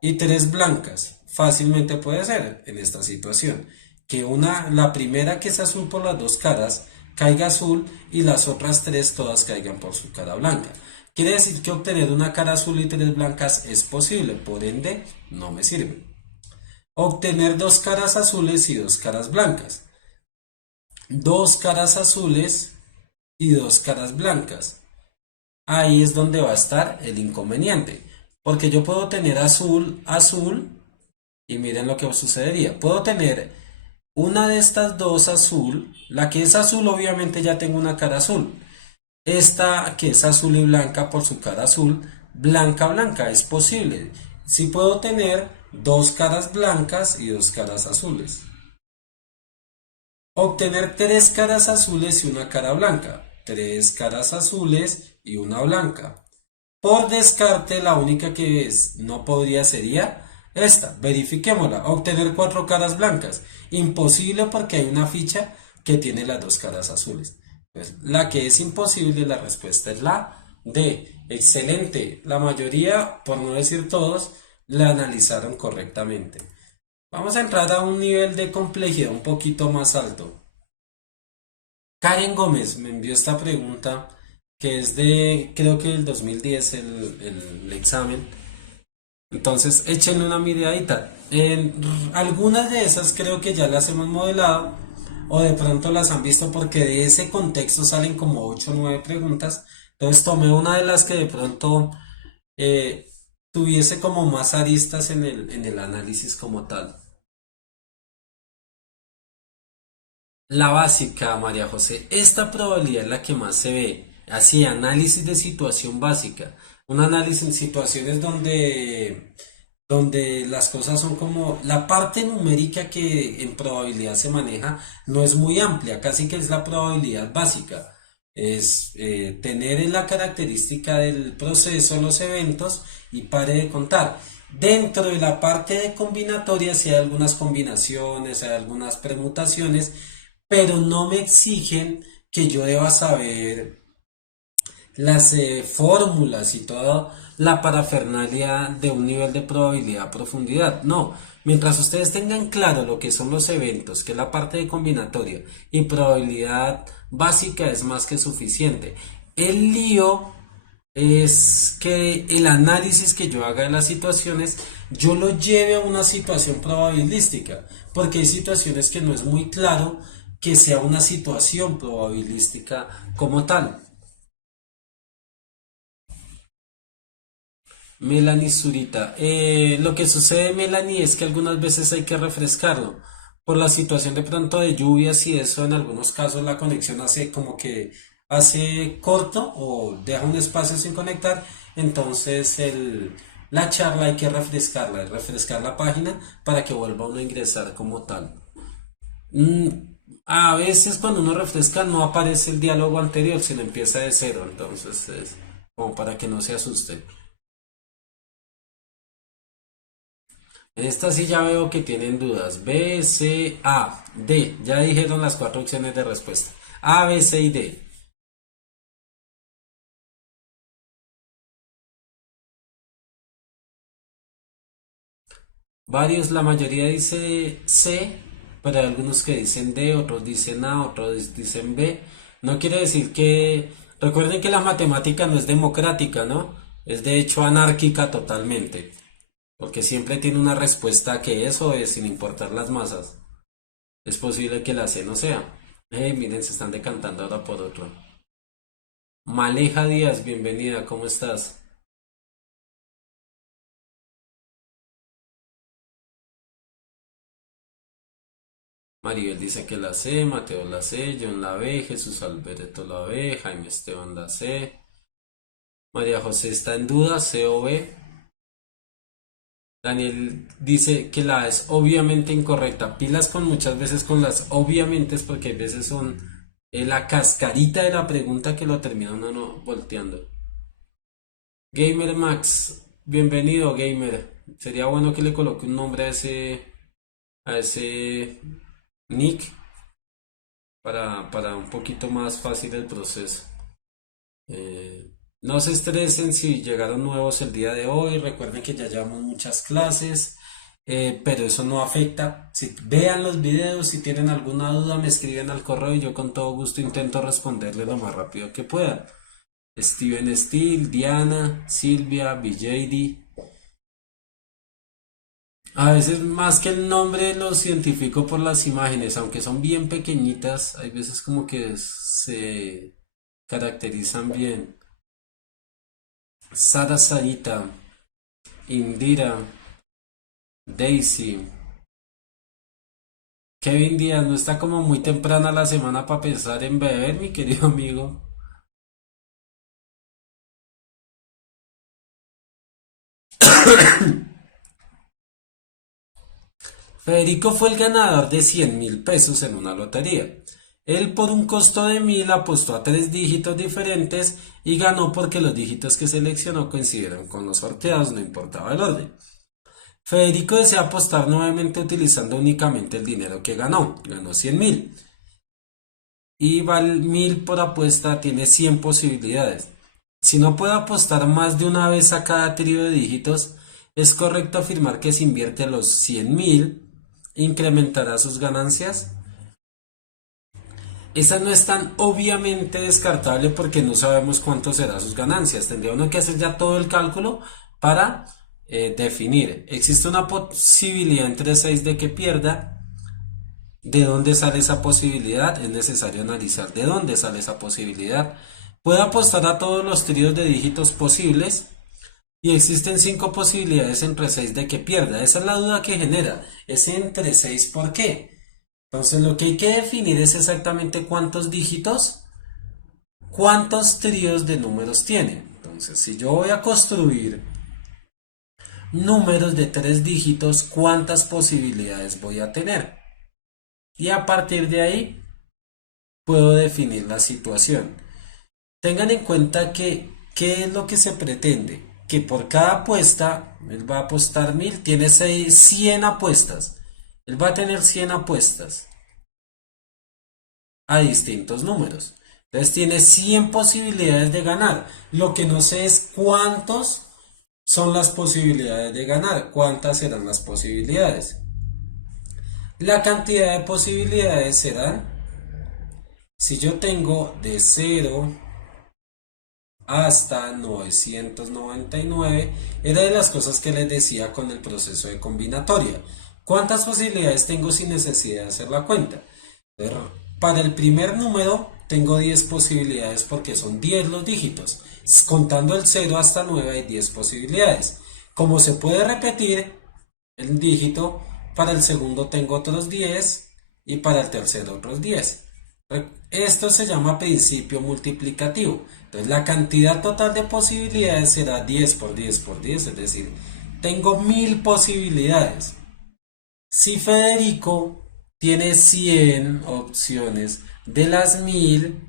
y tres blancas. Fácilmente puede ser en esta situación que la primera que es azul por las dos caras caiga azul y las otras tres todas caigan por su cara blanca. Quiere decir que obtener una cara azul y tres blancas es posible, por ende no me sirve. Obtener dos caras azules y dos caras blancas. Dos caras azules y dos caras blancas. Ahí es donde va a estar el inconveniente. Porque yo puedo tener azul, azul, y miren lo que sucedería. Puedo tener una de estas dos azul. La que es azul obviamente ya tengo una cara azul. Esta que es azul y blanca por su cara azul, blanca, blanca, es posible. Sí puedo tener dos caras blancas y dos caras azules. Obtener tres caras azules y una cara blanca. Tres caras azules y una blanca. Por descarte, la única que no podría sería esta. Verifiquémosla. Obtener cuatro caras blancas. Imposible porque hay una ficha que tiene las dos caras azules. Pues, la que es imposible, la respuesta es la D. Excelente. La mayoría, por no decir todos, la analizaron correctamente. Vamos a entrar a un nivel de complejidad un poquito más alto. Karen Gómez me envió esta pregunta que es creo que del 2010 el examen. Entonces, échenle una miradita. En algunas de esas creo que ya las hemos modelado o de pronto las han visto porque de ese contexto salen como 8 o 9 preguntas. Entonces tomé una de las que de pronto eh, tuviese como más aristas en el análisis como tal. La básica, María José, esta probabilidad es la que más se ve. Así, análisis de situación básica. Un análisis en situaciones donde las cosas son como la parte numérica que en probabilidad se maneja no es muy amplia, casi que es la probabilidad básica. Es tener la característica del proceso, los eventos y pare de contar. Dentro de la parte de combinatoria, si hay algunas combinaciones, hay algunas permutaciones, pero no me exigen que yo deba saber las fórmulas y toda la parafernalia de un nivel de probabilidad a profundidad. No, mientras ustedes tengan claro lo que son los eventos, que es la parte de combinatoria y probabilidad básica, es más que suficiente. El lío es que el análisis que yo haga de las situaciones, yo lo lleve a una situación probabilística, porque hay situaciones que no es muy claro que sea una situación probabilística como tal. Melanie Zurita. Lo que sucede, Melanie, es que algunas veces hay que refrescarlo. Por la situación de pronto de lluvias y eso, en algunos casos la conexión hace como que hace corto o deja un espacio sin conectar. Entonces la charla hay que refrescarla, refrescar la página para que vuelva uno a ingresar como tal. Mm, a veces cuando uno refresca no aparece el diálogo anterior, sino empieza de cero. Entonces es como para que no se asusten. En esta sí ya veo que tienen dudas. B, C, A, D. Ya dijeron las cuatro opciones de respuesta. A, B, C y D. Varios, la mayoría dice C, pero hay algunos que dicen D, otros dicen A, otros dicen B. No quiere decir que... Recuerden que la matemática no es democrática, ¿no? Es de hecho anárquica totalmente. Porque siempre tiene una respuesta que eso es sin importar las masas. Es posible que la C no sea. Miren, se están decantando ahora por otro. Maleja Díaz, bienvenida, ¿cómo estás? Maribel dice que la C, Mateo la C, John la B, Jesús Alberto la B, Jaime Esteban la C, María José está en duda, C o B. Daniel dice que la A es obviamente incorrecta. Pilas con muchas veces con las obviamente porque a veces son la cascarita de la pregunta que lo termina uno volteando. Gamer Max, bienvenido Gamer. Sería bueno que le coloque un nombre a ese nick para un poquito más fácil el proceso. No se estresen si llegaron nuevos el día de hoy. Recuerden que ya llevamos muchas clases, pero eso no afecta. Si vean los videos, si tienen alguna duda, me escriben al correo y yo con todo gusto intento responderle lo más rápido que pueda. Steven Steele, Diana, Silvia, BJD. A veces más que el nombre los identifico por las imágenes, aunque son bien pequeñitas, hay veces como que se caracterizan bien. Sara Sarita, Indira, Daisy, Kevin Díaz, no está como muy temprana la semana para pensar en beber, mi querido amigo. Federico fue el ganador de 100.000 pesos en una lotería. Él por un costo de 1.000 apostó a tres dígitos diferentes y ganó porque los dígitos que seleccionó coincidieron con los sorteados, no importaba el orden. Federico desea apostar nuevamente utilizando únicamente el dinero que ganó. Ganó 100.000. Y vale 1.000 por apuesta, tiene 100 posibilidades. Si no puede apostar más de una vez a cada trío de dígitos, es correcto afirmar que si invierte los 100.000, incrementará sus ganancias. Esa no es tan obviamente descartable porque no sabemos cuánto será sus ganancias. Tendría uno que hacer ya todo el cálculo para definir. Existe una posibilidad entre 6 de que pierda. ¿De dónde sale esa posibilidad? Es necesario analizar de dónde sale esa posibilidad. Puede apostar a todos los tríos de dígitos posibles y existen 5 posibilidades entre 6 de que pierda. Esa es la duda que genera. Es entre 6, ¿por qué? Entonces lo que hay que definir es exactamente cuántos dígitos, cuántos tríos de números tiene. Entonces, si yo voy a construir números de 3 dígitos, ¿cuántas posibilidades voy a tener? Y a partir de ahí puedo definir la situación. Tengan en cuenta que, ¿qué es lo que se pretende? Que por cada apuesta, él va a apostar 1.000, tiene 100 apuestas. Él va a tener 100 apuestas a distintos números. Entonces tiene 100 posibilidades de ganar. Lo que no sé es cuántos son las posibilidades de ganar, cuántas serán las posibilidades. La cantidad de posibilidades serán, si yo tengo de 0 hasta 999, era de las cosas que les decía con el proceso de combinatoria. ¿Cuántas posibilidades tengo sin necesidad de hacer la cuenta? Entonces, para el primer número tengo 10 posibilidades porque son 10 los dígitos. Contando el 0 hasta 9 hay 10 posibilidades. Como se puede repetir el dígito, para el segundo tengo otros 10 y para el tercero otros 10. Esto se llama principio multiplicativo. Entonces la cantidad total de posibilidades será 10 por 10 por 10, es decir, tengo 1000 posibilidades. Si Federico tiene 100 opciones, de las 1000,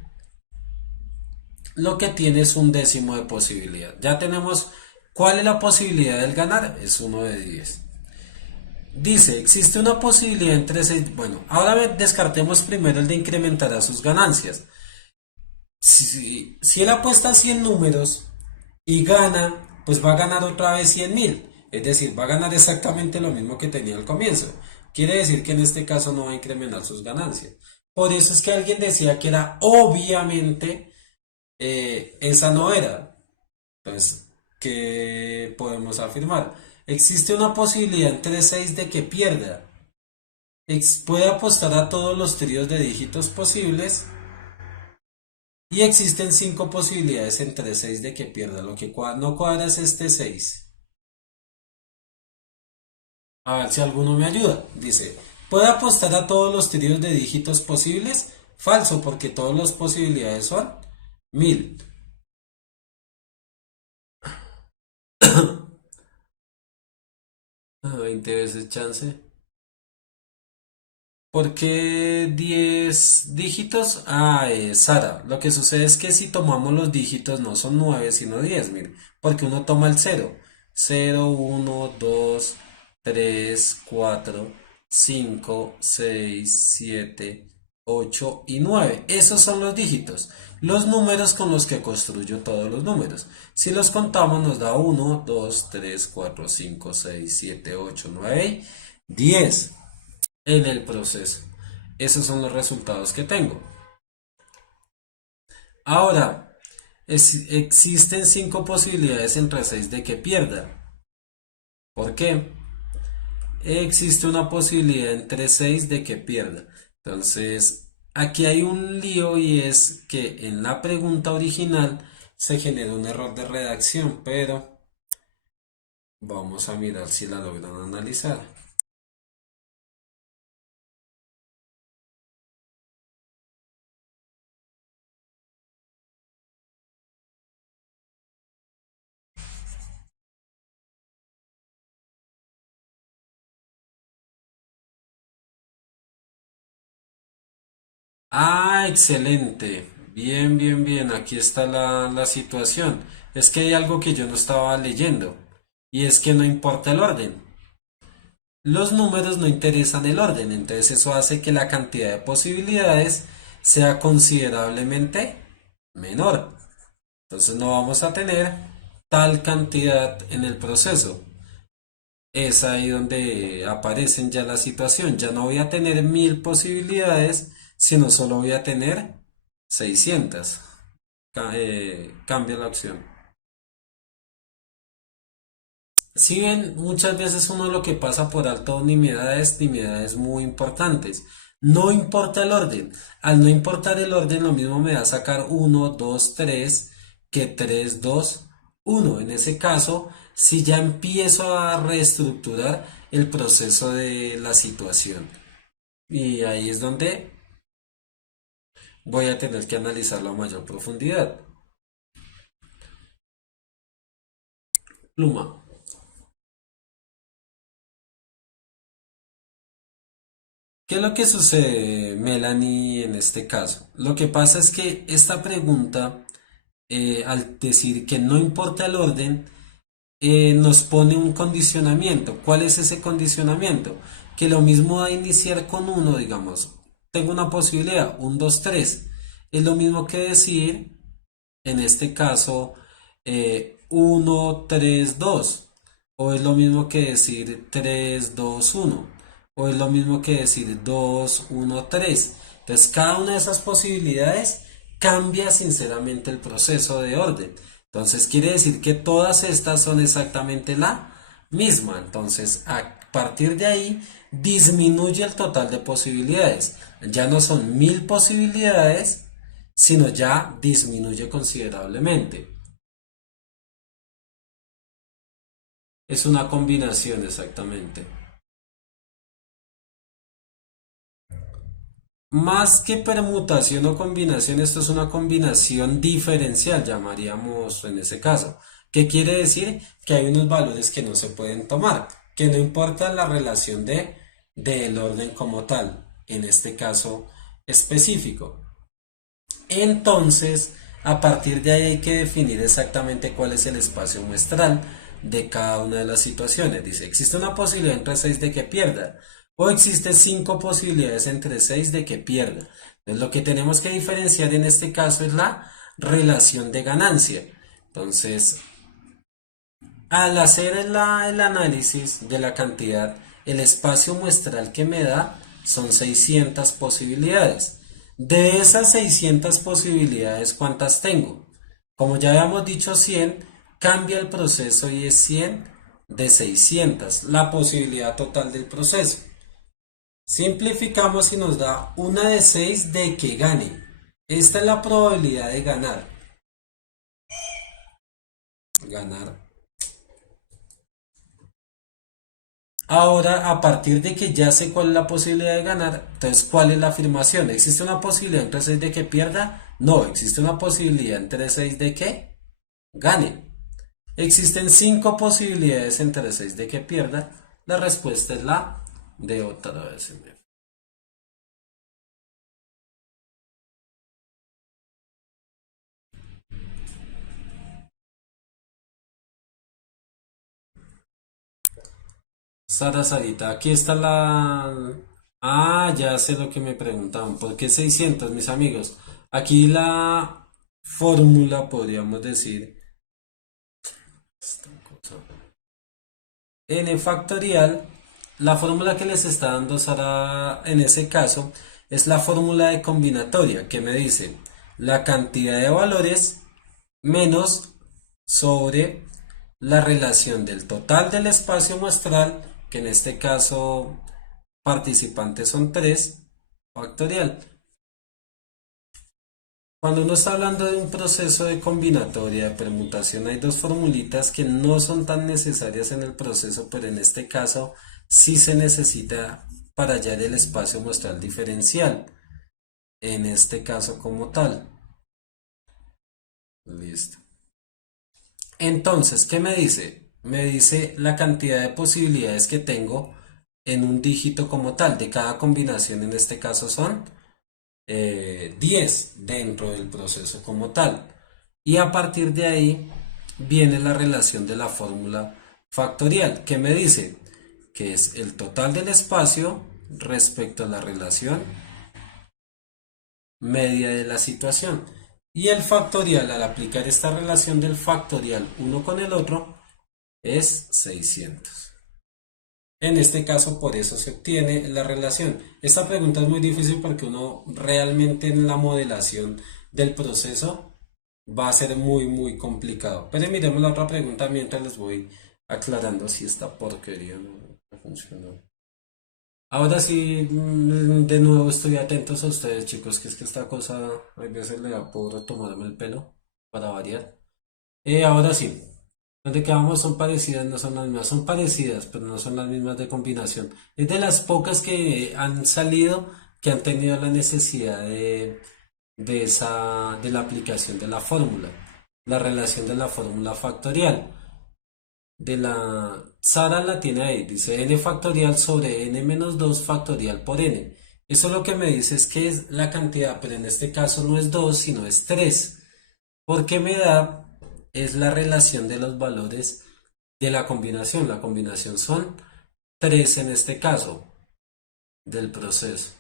lo que tiene es un décimo de posibilidad. Ya tenemos cuál es la posibilidad del ganar, es 1 de 10. Dice, existe una posibilidad entre 6. Bueno, ahora descartemos primero el de incrementar a sus ganancias. Si él apuesta 100 números y gana, pues va a ganar otra vez 100.000. Es decir, va a ganar exactamente lo mismo que tenía al comienzo. Quiere decir que en este caso no va a incrementar sus ganancias. Por eso es que alguien decía que era obviamente esa no era. Entonces, ¿qué podemos afirmar? Existe una posibilidad entre 6 de que pierda. Puede apostar a todos los tríos de dígitos posibles. Y existen 5 posibilidades entre 6 de que pierda. Lo que no cuadra es este 6. A ver si alguno me ayuda. Dice, ¿puede apostar a todos los tríos de dígitos posibles? Falso, porque todas las posibilidades son 1000. 20 veces chance. ¿Por qué 10 dígitos? Sara, lo que sucede es que si tomamos los dígitos no son 9 sino 10, mire, porque uno toma el 0. 0, 1, 2, 3, 4, 5, 6, 7, 8 y 9. Esos son los dígitos, los números con los que construyo todos los números. Si los contamos nos da 1, 2, 3, 4, 5, 6, 7, 8, 9, 10 en el proceso. Esos son los resultados que tengo. Ahora, existen 5 posibilidades entre 6 de que pierda. ¿Por qué? Existe una posibilidad entre 6 de que pierda. Entonces, aquí hay un lío y es que en la pregunta original se genera un error de redacción, pero vamos a mirar si la logran analizar. Excelente. Bien, bien, bien. Aquí está la situación. Es que hay algo que yo no estaba leyendo. Y es que no importa el orden. Los números no interesan el orden. Entonces eso hace que la cantidad de posibilidades sea considerablemente menor. Entonces no vamos a tener tal cantidad en el proceso. Es ahí donde aparecen ya la situación. Ya no voy a tener 1000 posibilidades, sino solo voy a tener 600. Cambia la opción. Si bien muchas veces uno lo que pasa por alto nimiedades muy importantes. No importa el orden. Al no importar el orden, lo mismo me da sacar 1, 2, 3 que 3, 2, 1. En ese caso, si ya empiezo a reestructurar el proceso de la situación. Y ahí es donde voy a tener que analizarlo a mayor profundidad. Pluma. ¿Qué es lo que sucede, Melanie, en este caso? Lo que pasa es que esta pregunta, al decir que no importa el orden, nos pone un condicionamiento. ¿Cuál es ese condicionamiento? Que lo mismo da iniciar con uno, digamos, tengo una posibilidad, un 2 3. Es lo mismo que decir, en este caso, 1, 3, 2. O es lo mismo que decir 3, 2, 1. O es lo mismo que decir 2, 1, 3. Entonces, cada una de esas posibilidades cambia sinceramente el proceso de orden. Entonces, quiere decir que todas estas son exactamente la misma. Entonces, a partir de ahí, disminuye el total de posibilidades. Ya no son 1000 posibilidades, sino ya disminuye considerablemente. Es una combinación exactamente. Más que permutación o combinación, esto es una combinación diferencial, llamaríamos en ese caso. ¿Qué quiere decir? Que hay unos valores que no se pueden tomar, que no importa la relación del orden como tal, en este caso específico. Entonces, a partir de ahí hay que definir exactamente cuál es el espacio muestral de cada una de las situaciones. Dice, existe una posibilidad entre 6 de que pierda o existe 5 posibilidades entre 6 de que pierda. Entonces, lo que tenemos que diferenciar en este caso es la relación de ganancia. Entonces, al hacer el análisis de la cantidad, el espacio muestral que me da son 600 posibilidades. De esas 600 posibilidades, ¿cuántas tengo? Como ya habíamos dicho 100, cambia el proceso y es 100 de 600, la posibilidad total del proceso. Simplificamos y nos da una de 6 de que gane. Esta es la probabilidad de ganar. Ganar. Ahora, a partir de que ya sé cuál es la posibilidad de ganar, entonces, ¿cuál es la afirmación? ¿Existe una posibilidad entre 6 de que pierda? No, existe una posibilidad entre 6 de que gane. Existen 5 posibilidades entre 6 de que pierda. La respuesta es la de otra vez. Sara Sarita, aquí está la... Ah, ya sé lo que me preguntaban. ¿Por qué 600, mis amigos? Aquí la fórmula, podríamos decir, esta cosa. N factorial, la fórmula que les está dando Sara en ese caso es la fórmula de combinatoria que me dice la cantidad de valores menos sobre la relación del total del espacio muestral, que en este caso participantes son 3 factorial. Cuando uno está hablando de un proceso de combinatoria, de permutación, hay dos formulitas que no son tan necesarias en el proceso, pero en este caso sí se necesita para hallar el espacio muestral diferencial. En este caso como tal. Listo. Entonces, ¿qué me dice? Me dice la cantidad de posibilidades que tengo en un dígito como tal. De cada combinación en este caso son 10 dentro del proceso como tal. Y a partir de ahí viene la relación de la fórmula factorial, que me dice que es el total del espacio respecto a la relación media de la situación. Y el factorial, al aplicar esta relación del factorial uno con el otro, es 600. En este caso, por eso se obtiene la relación. Esta pregunta es muy difícil porque uno realmente en la modelación del proceso va a ser muy, muy complicado. Pero miremos la otra pregunta mientras les voy aclarando si esta porquería no funcionó. Ahora sí, de nuevo estoy atentos a ustedes, chicos, que es que esta cosa a veces le da por tomarme el pelo para variar. Ahora sí. Donde quedamos son parecidas, no son las mismas, son parecidas, pero no son las mismas de combinación. Es de las pocas que han salido que han tenido la necesidad de la aplicación de la fórmula, la relación de la fórmula factorial. De la Sara la tiene ahí, dice n factorial sobre n menos 2 factorial por n. Eso lo que me dice es que es la cantidad, pero en este caso no es 2 sino es 3 porque me da es la relación de los valores de la combinación. La combinación son 3 en este caso del proceso.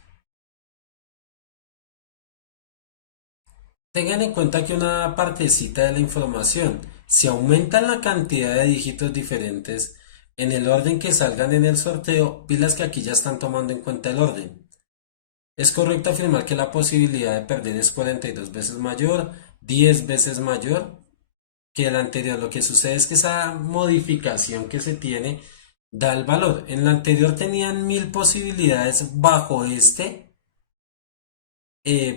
Tengan en cuenta que una partecita de la información, si aumentan la cantidad de dígitos diferentes en el orden que salgan en el sorteo, pilas que aquí ya están tomando en cuenta el orden. Es correcto afirmar que la posibilidad de perder es 42 veces mayor, 10 veces mayor que el anterior. Lo que sucede es que esa modificación que se tiene da el valor. En la anterior tenían 1000 posibilidades bajo este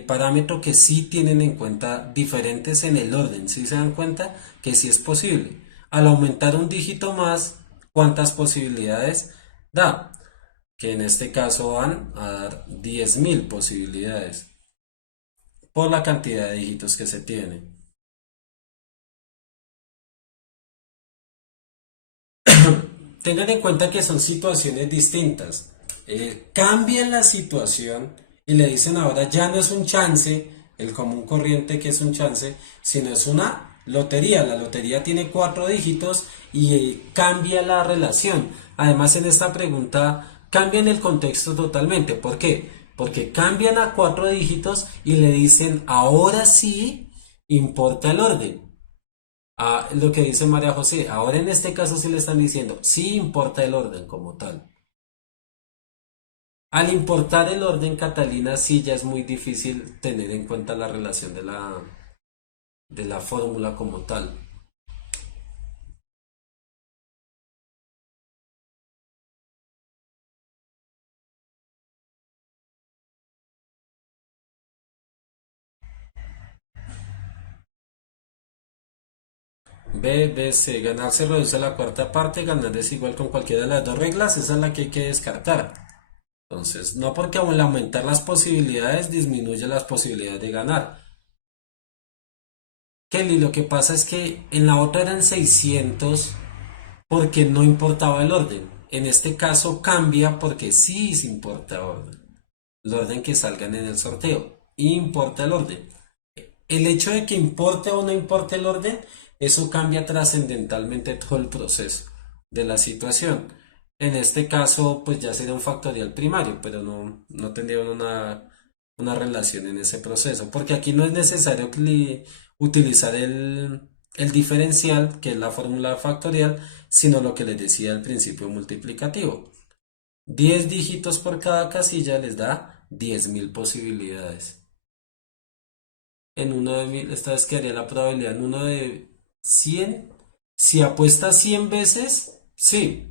parámetro que sí tienen en cuenta diferentes en el orden. Si se dan cuenta que sí es posible. Al aumentar un dígito más, ¿cuántas posibilidades da? Que en este caso van a dar 10.000 posibilidades por la cantidad de dígitos que se tiene. Tengan en cuenta que son situaciones distintas. Cambian la situación y le dicen ahora ya no es un chance, el común corriente que es un chance, sino es una lotería. La lotería tiene 4 dígitos y cambia la relación. Además, en esta pregunta cambian el contexto totalmente. ¿Por qué? Porque cambian a 4 dígitos y le dicen ahora sí importa el orden. Lo que dice María José, ahora en este caso sí le están diciendo, sí importa el orden como tal. Al importar el orden, Catalina, sí ya es muy difícil tener en cuenta la relación de la fórmula como tal. B, B, C, ganar se reduce a la cuarta parte, ganar es igual con cualquiera de las dos reglas, esa es la que hay que descartar. Entonces, no porque al aumentar las posibilidades disminuye las posibilidades de ganar. Kelly, lo que pasa es que en la otra eran 600 porque no importaba el orden. En este caso cambia porque sí se importa orden. El orden que salgan en el sorteo. Importa el orden. El hecho de que importe o no importe el orden, eso cambia trascendentalmente todo el proceso de la situación. En este caso, pues ya sería un factorial primario, pero no tendría una relación en ese proceso, porque aquí no es necesario utilizar el diferencial, que es la fórmula factorial, sino lo que les decía al principio multiplicativo. 10 dígitos por cada casilla les da 10.000 posibilidades. En uno de 1000, esta vez que haría la probabilidad en uno de 100. Si apuesta 100 veces, sí,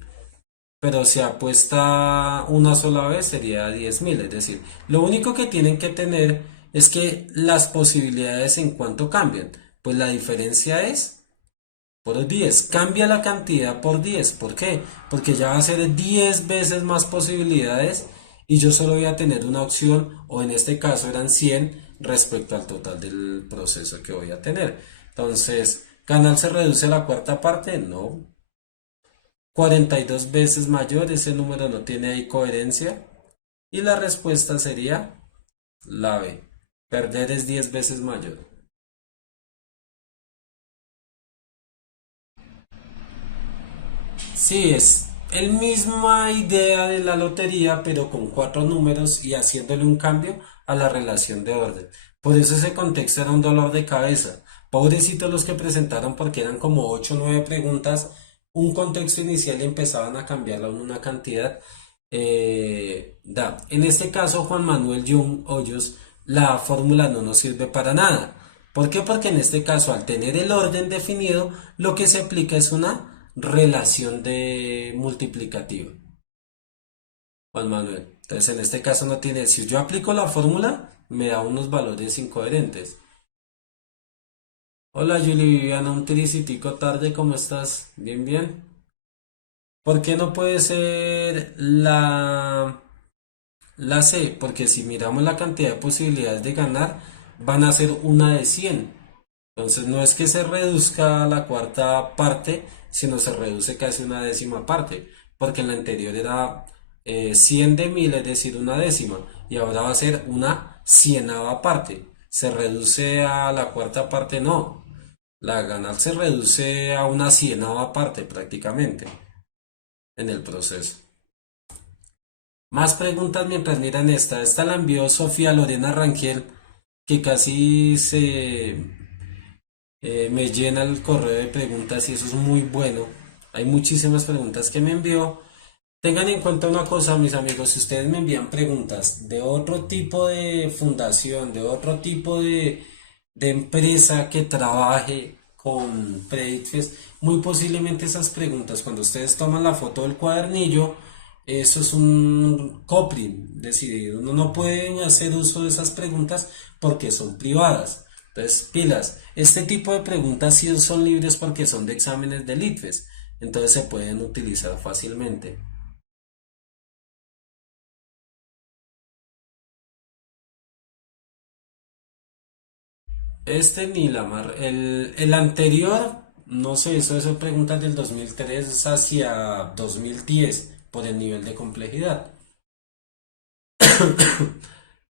pero si apuesta una sola vez sería 10.000. Es decir, lo único que tienen que tener es que las posibilidades en cuánto cambian. Pues la diferencia es por 10. Cambia la cantidad por 10. ¿Por qué? Porque ya va a ser 10 veces más posibilidades y yo solo voy a tener una opción, o en este caso eran 100 respecto al total del proceso que voy a tener. Entonces, ¿canal se reduce a la cuarta parte? No. 42 veces mayor, ese número no tiene ahí coherencia. Y la respuesta sería la B. Perder es 10 veces mayor. Sí, es el misma idea de la lotería, pero con 4 números y haciéndole un cambio a la relación de orden. Por eso ese contexto era un dolor de cabeza. Pobrecitos los que presentaron porque eran como 8 o 9 preguntas, un contexto inicial y empezaban a cambiarla en una cantidad. En este caso, Juan Manuel Jung Hoyos, la fórmula no nos sirve para nada. ¿Por qué? Porque en este caso, al tener el orden definido, lo que se aplica es una relación de multiplicativa. Juan Manuel. Entonces, en este caso no tiene, si yo aplico la fórmula, me da unos valores incoherentes. Hola Julie Viviana, un tricitico tarde, ¿cómo estás? Bien, bien. ¿Por qué no puede ser la C? Porque si miramos la cantidad de posibilidades de ganar, van a ser una de 100. Entonces no es que se reduzca a la cuarta parte, sino se reduce casi una décima parte, porque en la anterior era 100 de 1000, es decir, una décima, y ahora va a ser una cienava parte. ¿Se reduce a la cuarta parte? No. La ganar se reduce a una cienava parte prácticamente en el proceso. Más preguntas mientras miran esta. Esta la envió Sofía Lorena Rangel. que casi me llena el correo de preguntas y eso es muy bueno. Hay muchísimas preguntas que me envió. Tengan en cuenta una cosa, mis amigos, si ustedes me envían preguntas de otro tipo de fundación, de otro tipo de empresa que trabaje con Predicfest, muy posiblemente esas preguntas, cuando ustedes toman la foto del cuadernillo, eso es un copy, es decir, uno no puede hacer uso de esas preguntas porque son privadas. Entonces, pilas, este tipo de preguntas sí son libres porque son de exámenes del ITFES, entonces se pueden utilizar fácilmente. Este ni la mar. El anterior, no sé, eso son preguntas del 2003 hacia 2010 por el nivel de complejidad.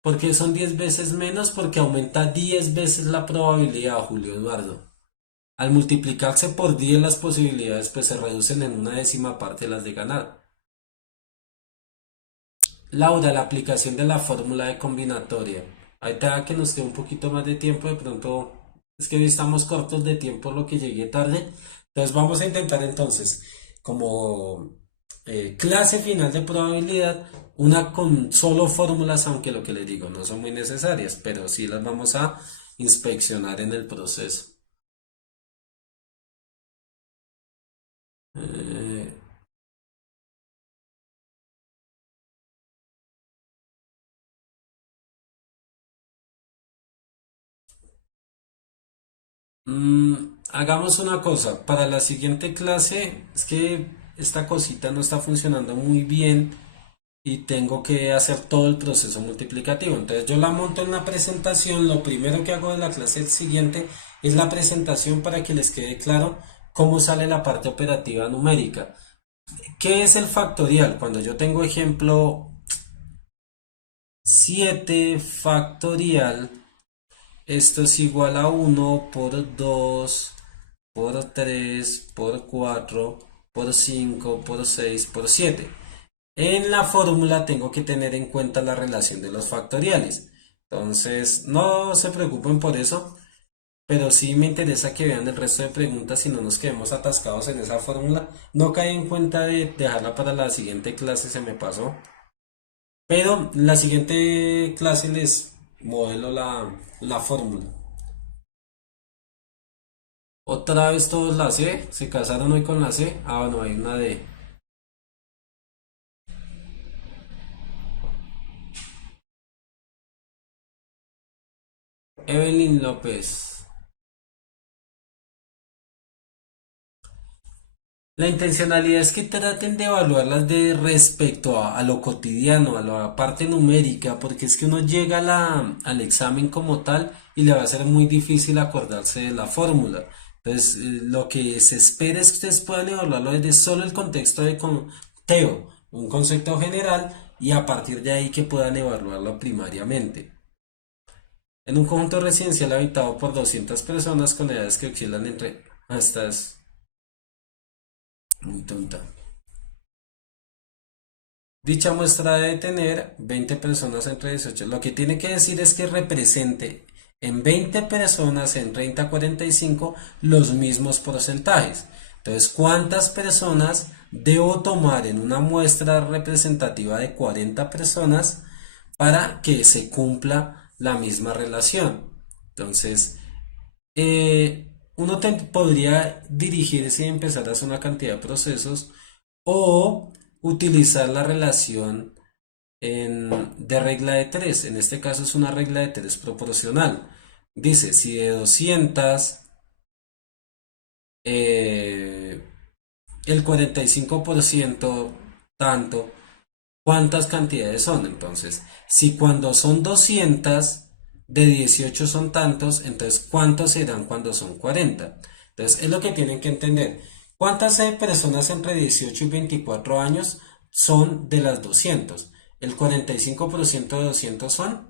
Porque son 10 veces menos porque aumenta 10 veces la probabilidad, Julio Eduardo. Al multiplicarse por 10 las posibilidades pues se reducen en una décima parte las de ganar. Laura, la aplicación de la fórmula de combinatoria. Ahí te da que nos quede un poquito más de tiempo, de pronto es que hoy estamos cortos de tiempo, lo que llegué tarde. Entonces vamos a intentar entonces, como clase final de probabilidad, una con solo fórmulas, aunque lo que les digo no son muy necesarias, pero sí las vamos a inspeccionar en el proceso. Eh, Hagamos una cosa, para la siguiente clase, es que esta cosita no está funcionando muy bien y tengo que hacer todo el proceso multiplicativo. Entonces yo la monto en la presentación, lo primero que hago de la clase siguiente es la presentación para que les quede claro cómo sale la parte operativa numérica. ¿Qué es el factorial? Cuando yo tengo ejemplo 7 factorial, esto es igual a 1 por 2 por 3 por 4 por 5 por 6 por 7. En la fórmula tengo que tener en cuenta la relación de los factoriales. Entonces, no se preocupen por eso, pero sí me interesa que vean el resto de preguntas y no nos quedemos atascados en esa fórmula. No caí en cuenta de dejarla para la siguiente clase, se me pasó. Pero en la siguiente clase les modelo la fórmula. Otra vez todos la C, se casaron hoy con la C. Ah, bueno, hay una D. Evelyn López. La intencionalidad es que traten de evaluarlas de respecto a lo cotidiano, a la parte numérica, porque es que uno llega a al examen como tal y le va a ser muy difícil acordarse de la fórmula. Entonces, lo que se espera es que ustedes puedan evaluarlo desde solo el contexto de conteo, un concepto general, y a partir de ahí que puedan evaluarlo primariamente. En un conjunto residencial habitado por 200 personas con edades que oscilan entre... Estas muy tonta. Dicha muestra debe tener 20 personas entre 18. Lo que tiene que decir es que represente en 20 personas en 30 a 45 los mismos porcentajes. Entonces, ¿cuántas personas debo tomar en una muestra representativa de 40 personas para que se cumpla la misma relación? Entonces, uno podría dirigirse y empezar a hacer una cantidad de procesos o utilizar la relación de regla de 3. En este caso es una regla de 3 proporcional. Dice, si de 200 eh, el 45% tanto, ¿cuántas cantidades son? Entonces, si cuando son 200 de 18 son tantos, entonces ¿cuántos serán cuando son 40? Entonces, es lo que tienen que entender. ¿Cuántas personas entre 18 y 24 años son de las 200? El 45% de 200 son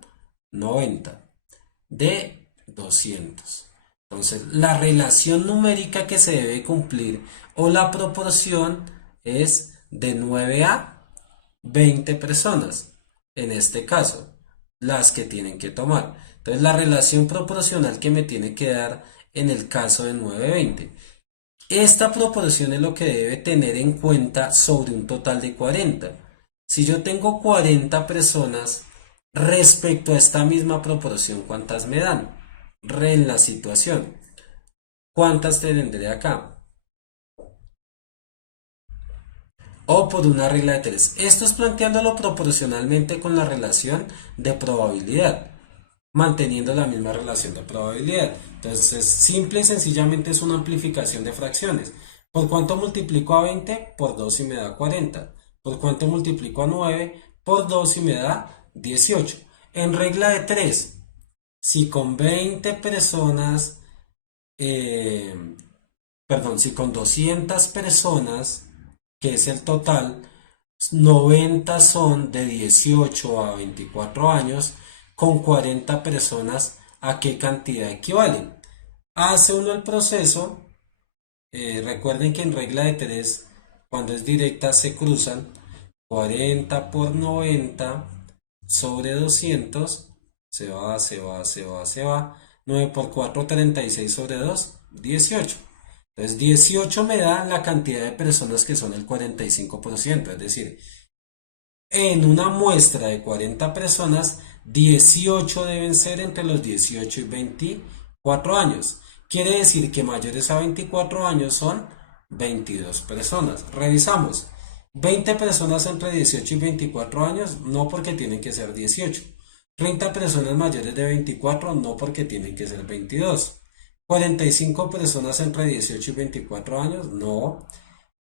90 de 200. Entonces, la relación numérica que se debe cumplir o la proporción es de 9 a 20 personas, en este caso, las que tienen que tomar. Entonces la relación proporcional que me tiene que dar en el caso de 920. Esta proporción es lo que debe tener en cuenta sobre un total de 40. Si yo tengo 40 personas respecto a esta misma proporción, ¿cuántas me dan? En la situación. ¿Cuántas tendré acá? O por una regla de 3. Esto es planteándolo proporcionalmente con la relación de probabilidad, manteniendo la misma relación de probabilidad. Entonces, simple y sencillamente es una amplificación de fracciones. ¿Por cuánto multiplico a 20? Por 2 y me da 40. ¿Por cuánto multiplico a 9? Por 2 y me da 18. En regla de 3, si con 20 personas, eh, perdón, si con 200 personas, que es el total, 90 son de 18 a 24 años, con 40 personas, ¿a qué cantidad equivalen? Hace uno el proceso, recuerden que en regla de 3, cuando es directa se cruzan, 40 por 90 sobre 200, se va, se va, se va, se va, 9 por 4, 36 sobre 2, 18. Entonces 18 me da la cantidad de personas que son el 45%, es decir, en una muestra de 40 personas, 18 deben ser entre los 18 y 24 años. Quiere decir que mayores a 24 años son 22 personas. Revisamos. 20 personas entre 18 y 24 años, no porque tienen que ser 18. 30 personas mayores de 24, no porque tienen que ser 22. 45 personas entre 18 y 24 años, no.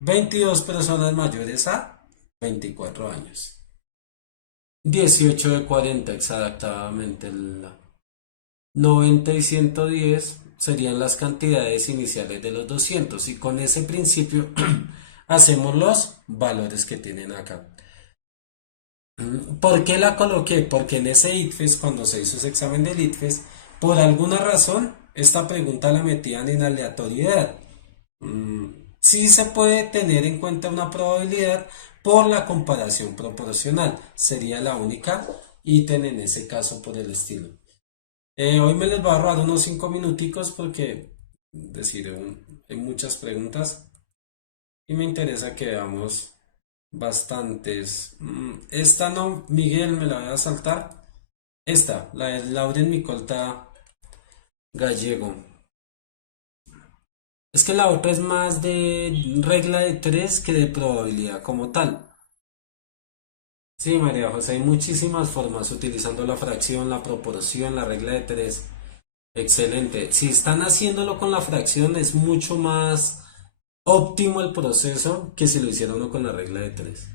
22 personas mayores a 24 años. 18 de 40 exactamente. 90 y 110 serían las cantidades iniciales de los 200 y con ese principio hacemos los valores que tienen acá. ¿Por qué la coloqué? Porque en ese ICFES, cuando se hizo ese examen del ICFES, por alguna razón, esta pregunta la metían en aleatoriedad. Mm, sí se puede tener en cuenta una probabilidad por la comparación proporcional. Sería la única ítem en ese caso por el estilo. Hoy me les voy a ahorrar unos 5 minuticos porque hay muchas preguntas y me interesa que veamos bastantes. Esta no, Miguel, me la voy a saltar. Esta, la de Lauren Micolta Gallego. Es que la otra es más de regla de 3 que de probabilidad como tal. Sí, María José, hay muchísimas formas utilizando la fracción, la proporción, la regla de 3. Excelente. Si están haciéndolo con la fracción es mucho más óptimo el proceso que si lo hicieron uno con la regla de 3.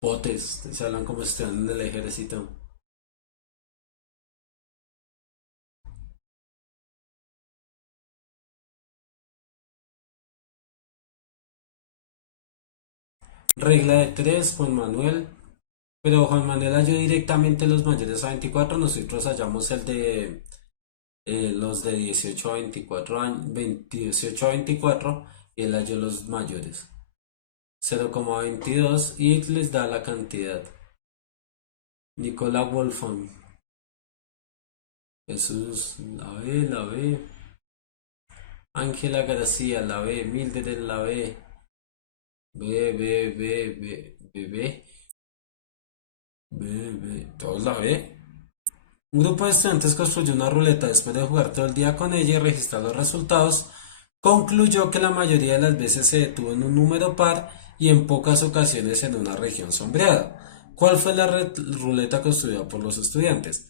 Potes, se hablan como si estuvieran en el ejército. Regla de 3, Juan Manuel. Pero Juan Manuel halló directamente los mayores a 24. Nosotros hallamos el de los de 18 a 24 años, 18 a 24, y él halló los mayores. 0,22 y les da la cantidad. Nicola Wolfon. Jesús, la B, la B. Ángela García, la B. Mildred, la B. B, B, B, B, B, B, B, B. Todos la B. Un grupo de estudiantes construyó una ruleta después de jugar todo el día con ella y registrar los resultados. Concluyó que la mayoría de las veces se detuvo en un número par y en pocas ocasiones en una región sombreada. ¿Cuál fue la ruleta construida por los estudiantes?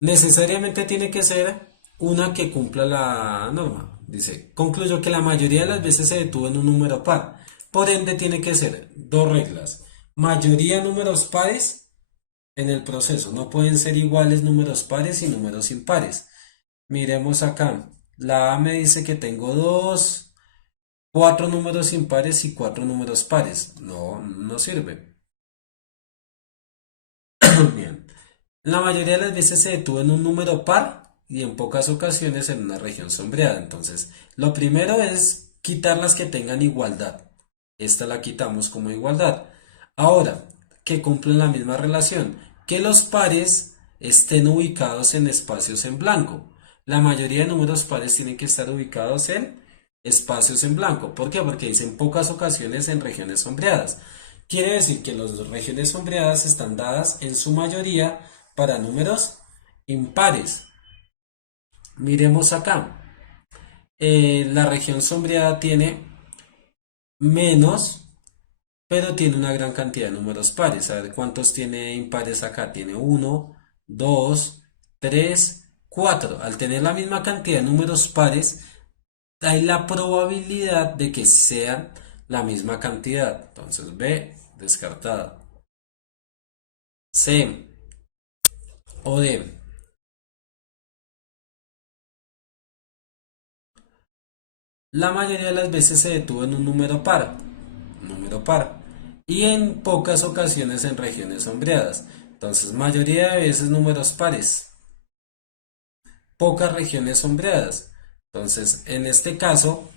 Necesariamente tiene que ser una que cumpla la norma. Dice, concluyó que la mayoría de las veces se detuvo en un número par. Por ende, tiene que ser dos reglas. Mayoría números pares en el proceso. No pueden ser iguales números pares y números impares. Miremos acá. La A me dice que tengo cuatro números impares y cuatro números pares. No, no sirve. Bien. La mayoría de las veces se detuvo en un número par y en pocas ocasiones en una región sombreada. Entonces, lo primero es quitar las que tengan igualdad. Esta la quitamos como igualdad. Ahora, que cumplen la misma relación. Que los pares estén ubicados en espacios en blanco. La mayoría de números pares tienen que estar ubicados en espacios en blanco. ¿Por qué? Porque dicen pocas ocasiones en regiones sombreadas. Quiere decir que las regiones sombreadas están dadas en su mayoría para números impares. Miremos acá. La región sombreada tiene menos, pero tiene una gran cantidad de números pares. A ver cuántos tiene impares acá. Tiene uno, 2, 3, 4. Al tener la misma cantidad de números pares, hay la probabilidad de que sean la misma cantidad. Entonces B, descartada. C o D. La mayoría de las veces se detuvo en un número par, y en pocas ocasiones en regiones sombreadas. Entonces, mayoría de veces números pares, pocas regiones sombreadas. Entonces, en este caso,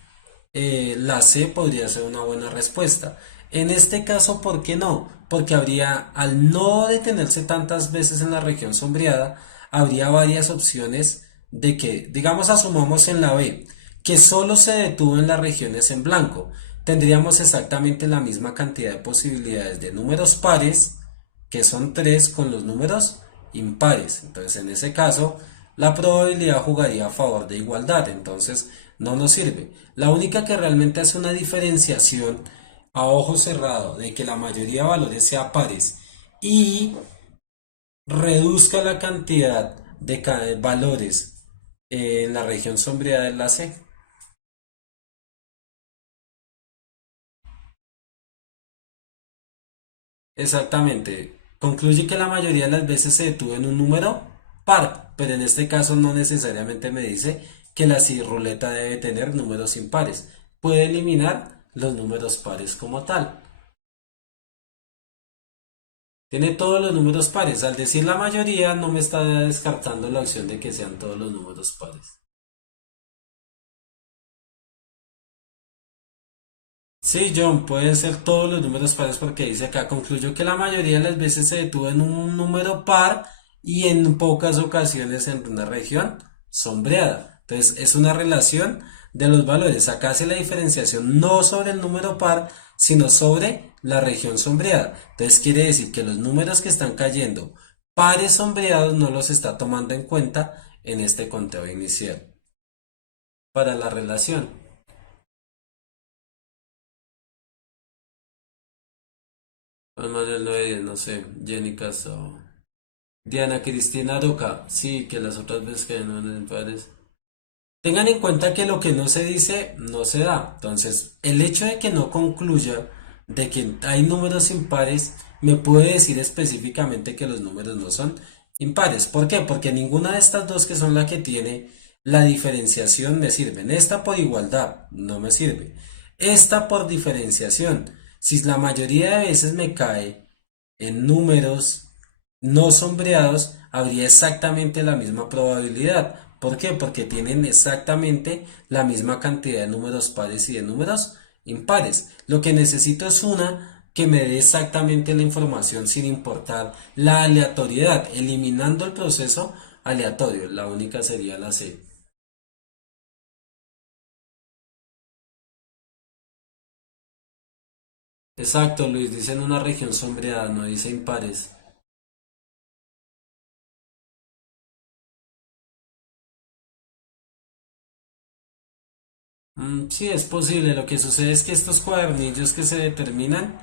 la C podría ser una buena respuesta. En este caso, ¿por qué no? Porque habría, al no detenerse tantas veces en la región sombreada, habría varias opciones de que, digamos, asumamos en la B, que solo se detuvo en las regiones en blanco. Tendríamos exactamente la misma cantidad de posibilidades de números pares, que son 3 con los números impares. Entonces, en ese caso, la probabilidad jugaría a favor de igualdad. Entonces, no nos sirve. La única que realmente hace una diferenciación a ojo cerrado de que la mayoría de valores sea pares y reduzca la cantidad de valores en la región sombreada de la C. Exactamente. Concluye que la mayoría de las veces se detuvo en un número par, pero en este caso no necesariamente me dice que la ruleta debe tener números impares. Puede eliminar los números pares como tal. Tiene todos los números pares. Al decir la mayoría no me está descartando la opción de que sean todos los números pares. Sí, John, pueden ser todos los números pares porque dice acá, concluyó que la mayoría de las veces se detuvo en un número par y en pocas ocasiones en una región sombreada. Entonces, es una relación de los valores. Acá hace la diferenciación no sobre el número par, sino sobre la región sombreada. Entonces, quiere decir que los números que están cayendo pares sombreados no los está tomando en cuenta en este conteo inicial para la relación. Manuel Noé, no sé, Jenny Castro. Diana Cristina Roca, sí, que las otras veces que no en pares. Tengan en cuenta que lo que no se dice no se da. Entonces, el hecho de que no concluya de que hay números impares me puede decir específicamente que los números no son impares. ¿Por qué? Porque ninguna de estas dos que son la que tiene la diferenciación me sirven. Esta por igualdad no me sirve. Esta por diferenciación. Si la mayoría de veces me cae en números no sombreados, habría exactamente la misma probabilidad. ¿Por qué? Porque tienen exactamente la misma cantidad de números pares y de números impares. Lo que necesito es una que me dé exactamente la información sin importar la aleatoriedad, eliminando el proceso aleatorio. La única sería la C. Exacto, Luis, dice en una región sombreada, no dice impares. Sí, es posible. Lo que sucede es que estos cuadernillos que se determinan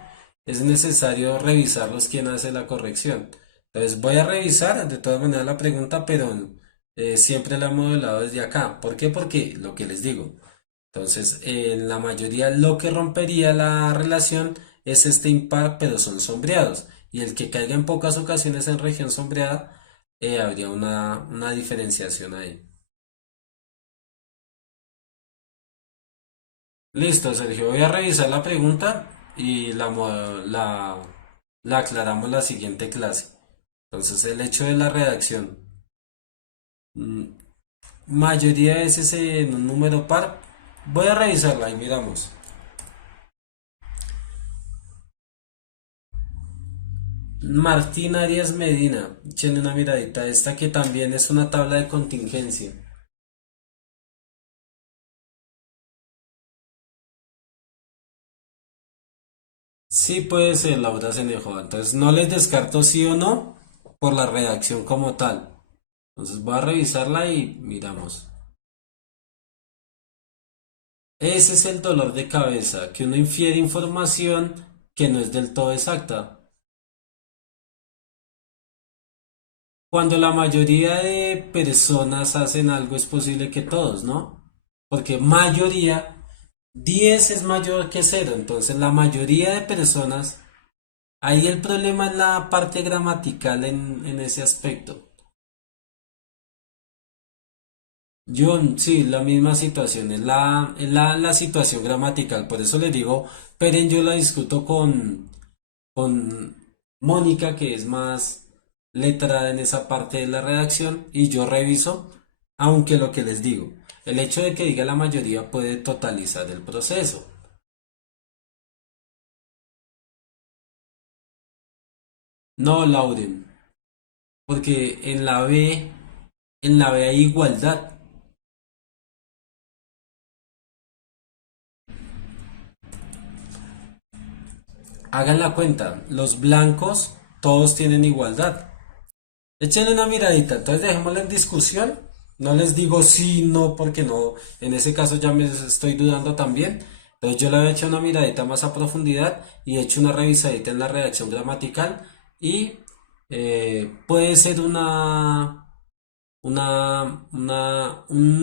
es necesario revisarlos quién hace la corrección. Entonces voy a revisar de todas maneras la pregunta, pero siempre la he modelado desde acá. ¿Por qué? Porque lo que les digo. Entonces, en la mayoría lo que rompería la relación es este impar, pero son sombreados. Y el que caiga en pocas ocasiones en región sombreada, habría una diferenciación ahí. Listo, Sergio. Voy a revisar la pregunta y la aclaramos la siguiente clase. Entonces, el hecho de la redacción. mm, Mayoría de veces en un número par. Voy a revisarla y miramos. Martín Arias Medina, échenle una miradita a esta que también es una tabla de contingencia. Sí puede ser Laura Cenejo, entonces no les descarto sí o no por la redacción como tal. Entonces voy a revisarla y miramos. Ese es el dolor de cabeza, que uno infiere información que no es del todo exacta. Cuando la mayoría de personas hacen algo es posible que todos, ¿no? Porque mayoría, 10 es mayor que cero, entonces la mayoría de personas, ahí el problema es la parte gramatical en ese aspecto. Yo, sí, la misma situación, es la situación gramatical, por eso les digo, pero yo la discuto con Mónica, que es más letrada en esa parte de la redacción, y yo reviso, aunque lo que les digo, el hecho de que diga la mayoría puede totalizar el proceso. No, Lauren, porque en la B hay igualdad. Hagan la cuenta, los blancos todos tienen igualdad. Échenle una miradita, entonces dejémosla en discusión. No les digo sí, no, porque no, en ese caso ya me estoy dudando también. Entonces yo le había hecho una miradita más a profundidad y he hecho una revisadita en la redacción gramatical y puede ser un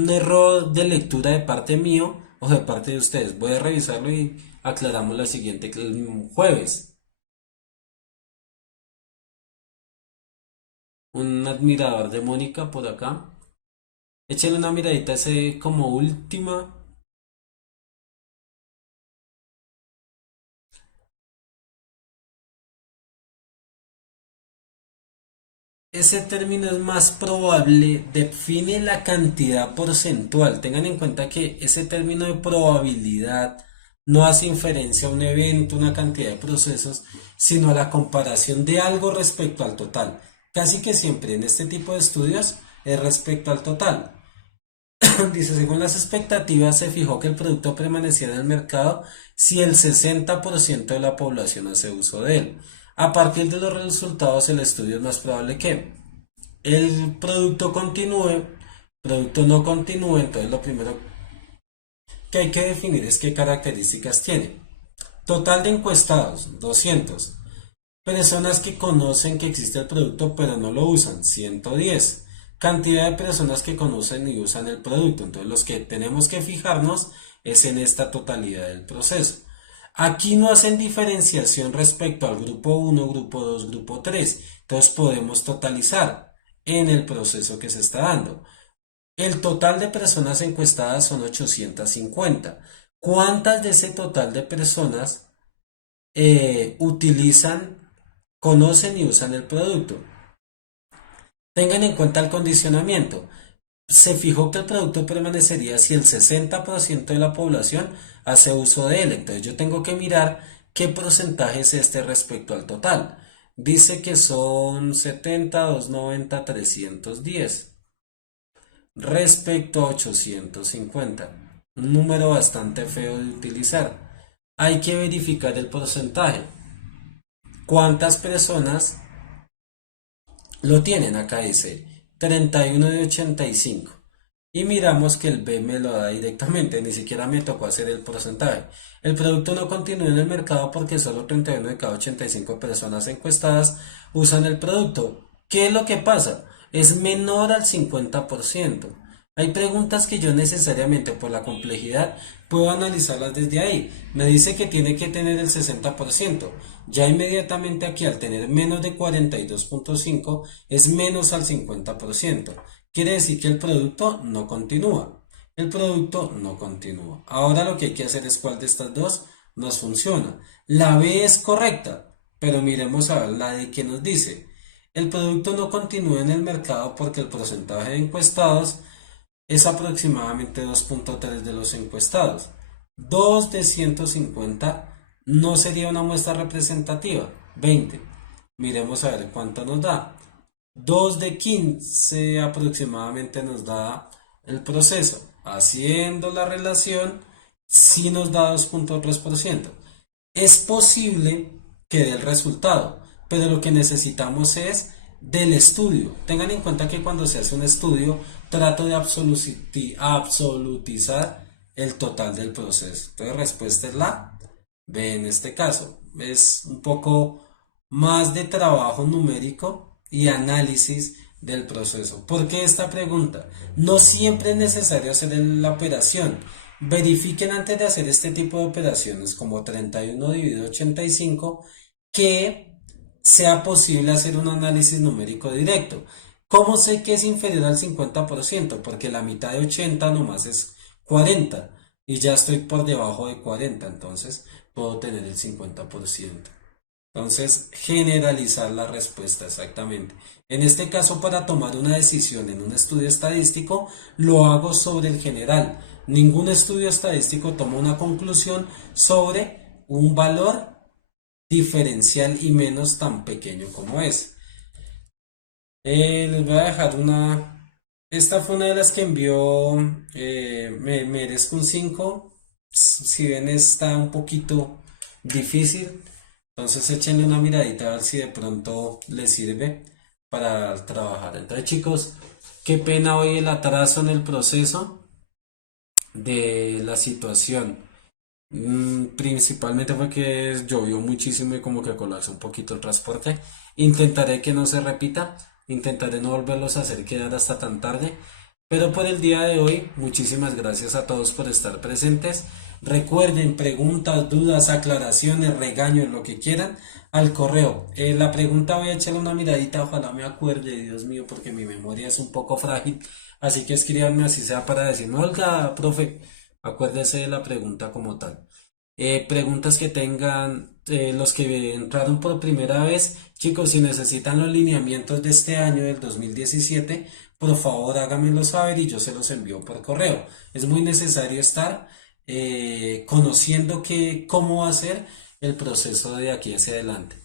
error de lectura de parte mío o de parte de ustedes. Voy a revisarlo y aclaramos la siguiente el jueves. Un admirador de Mónica por acá. Échenle una miradita a ese como última. Ese término es más probable, define la cantidad porcentual. Tengan en cuenta que ese término de probabilidad no hace inferencia a un evento, una cantidad de procesos, sino a la comparación de algo respecto al total. Casi que siempre en este tipo de estudios es respecto al total. Dice, según las expectativas, se fijó que el producto permaneciera en el mercado si el 60% de la población hace uso de él. A partir de los resultados, el estudio es más probable que el producto no continúe, entonces lo primero que hay que definir es qué características tiene. Total de encuestados, 200. Personas que conocen que existe el producto pero no lo usan, 110. Cantidad de personas que conocen y usan el producto. Entonces los que tenemos que fijarnos es en esta totalidad del proceso. Aquí no hacen diferenciación respecto al grupo uno, grupo 2, grupo 3. Entonces podemos totalizar en el proceso que se está dando. El total de personas encuestadas son 850. ¿Cuántas de ese total de personas conocen y usan el producto? Tengan en cuenta el condicionamiento. Se fijó que el producto permanecería si el 60% de la población hace uso de él. Entonces yo tengo que mirar qué porcentaje es este respecto al total. Dice que son 70, 290, 310 respecto a 850. Un número bastante feo de utilizar. Hay que verificar el porcentaje. ¿Cuántas personas lo tienen? Acá dice 31 de 85. Y miramos que el B me lo da directamente, ni siquiera me tocó hacer el porcentaje. El producto no continúa en el mercado porque solo 31 de cada 85 personas encuestadas usan el producto. ¿Qué es lo que pasa? Es menor al 50%. Hay preguntas que yo necesariamente por la complejidad puedo analizarlas desde ahí. Me dice que tiene que tener el 60%. Ya inmediatamente aquí al tener menos de 42.5 es menos al 50%. Quiere decir que el producto no continúa. El producto no continúa. Ahora lo que hay que hacer es cuál de estas dos nos funciona. La B es correcta, pero miremos a ver la de que nos dice. El producto no continúa en el mercado porque el porcentaje de encuestados es aproximadamente 2.3 de los encuestados. 2 de 150 no sería una muestra representativa. 20. Miremos a ver cuánto nos da. 2 de 15 aproximadamente nos da el proceso. Haciendo la relación, sí nos da 2,3%. Es posible que dé el resultado, pero lo que necesitamos es del estudio. Tengan en cuenta que cuando se hace un estudio, trato de absolutizar el total del proceso. Entonces, respuesta es la B en este caso. Es un poco más de trabajo numérico y análisis del proceso. ¿Por qué esta pregunta? No siempre es necesario hacer la operación. Verifiquen antes de hacer este tipo de operaciones, como 31 dividido 85, que sea posible hacer un análisis numérico directo. ¿Cómo sé que es inferior al 50%? Porque la mitad de 80 nomás es 40 y ya estoy por debajo de 40, entonces puedo tener el 50%. Entonces, generalizar la respuesta exactamente. En este caso, para tomar una decisión en un estudio estadístico, lo hago sobre el general. Ningún estudio estadístico toma una conclusión sobre un valor diferencial y menos tan pequeño como es. Les voy a dejar una. Esta fue una de las que envió. Me merezco un 5. Si ven, está un poquito difícil. Entonces échenle una miradita a ver si de pronto les sirve para trabajar. Entonces, chicos, qué pena hoy el atraso en el proceso de la situación. Principalmente fue que llovió muchísimo y como que colapsó un poquito el transporte. Intentaré que no se repita, intentaré no volverlos a hacer quedar hasta tan tarde. Pero por el día de hoy, muchísimas gracias a todos por estar presentes. Recuerden preguntas, dudas, aclaraciones, regaños, lo que quieran, al correo. La pregunta voy a echarle una miradita, ojalá me acuerde, Dios mío, porque mi memoria es un poco frágil. Así que escríbanme así sea para decirme, Olga, profe, acuérdese de la pregunta como tal. Preguntas que tengan los que entraron por primera vez, chicos, si necesitan los lineamientos de este año, del 2017, por favor háganmelo saber y yo se los envío por correo. Es muy necesario estar conociendo cómo va a ser el proceso de aquí hacia adelante.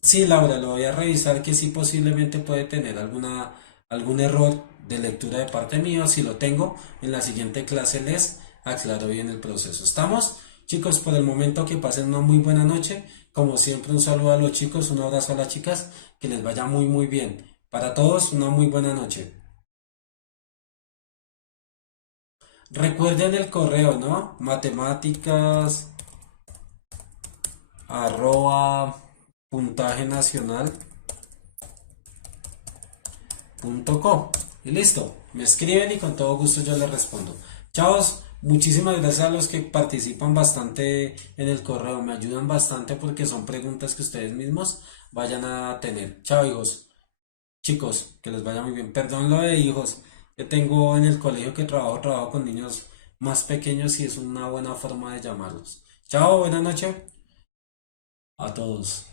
Sí, Laura, lo voy a revisar que sí posiblemente puede tener algún error de lectura de parte mía. Si lo tengo, en la siguiente clase les aclaro bien el proceso. ¿Estamos? Chicos, por el momento que pasen una muy buena noche. Como siempre, un saludo a los chicos, un abrazo a las chicas, que les vaya muy muy bien. Para todos, una muy buena noche. Recuerden el correo, ¿no? Matemáticas arroba puntaje nacional .co. Y listo, me escriben y con todo gusto yo les respondo. Chavos, muchísimas gracias a los que participan bastante en el correo, me ayudan bastante porque son preguntas que ustedes mismos vayan a tener. Chao, hijos, chicos, que les vaya muy bien. Perdón lo de hijos que tengo en el colegio que trabajo con niños más pequeños y es una buena forma de llamarlos. Chao, buena noche a todos.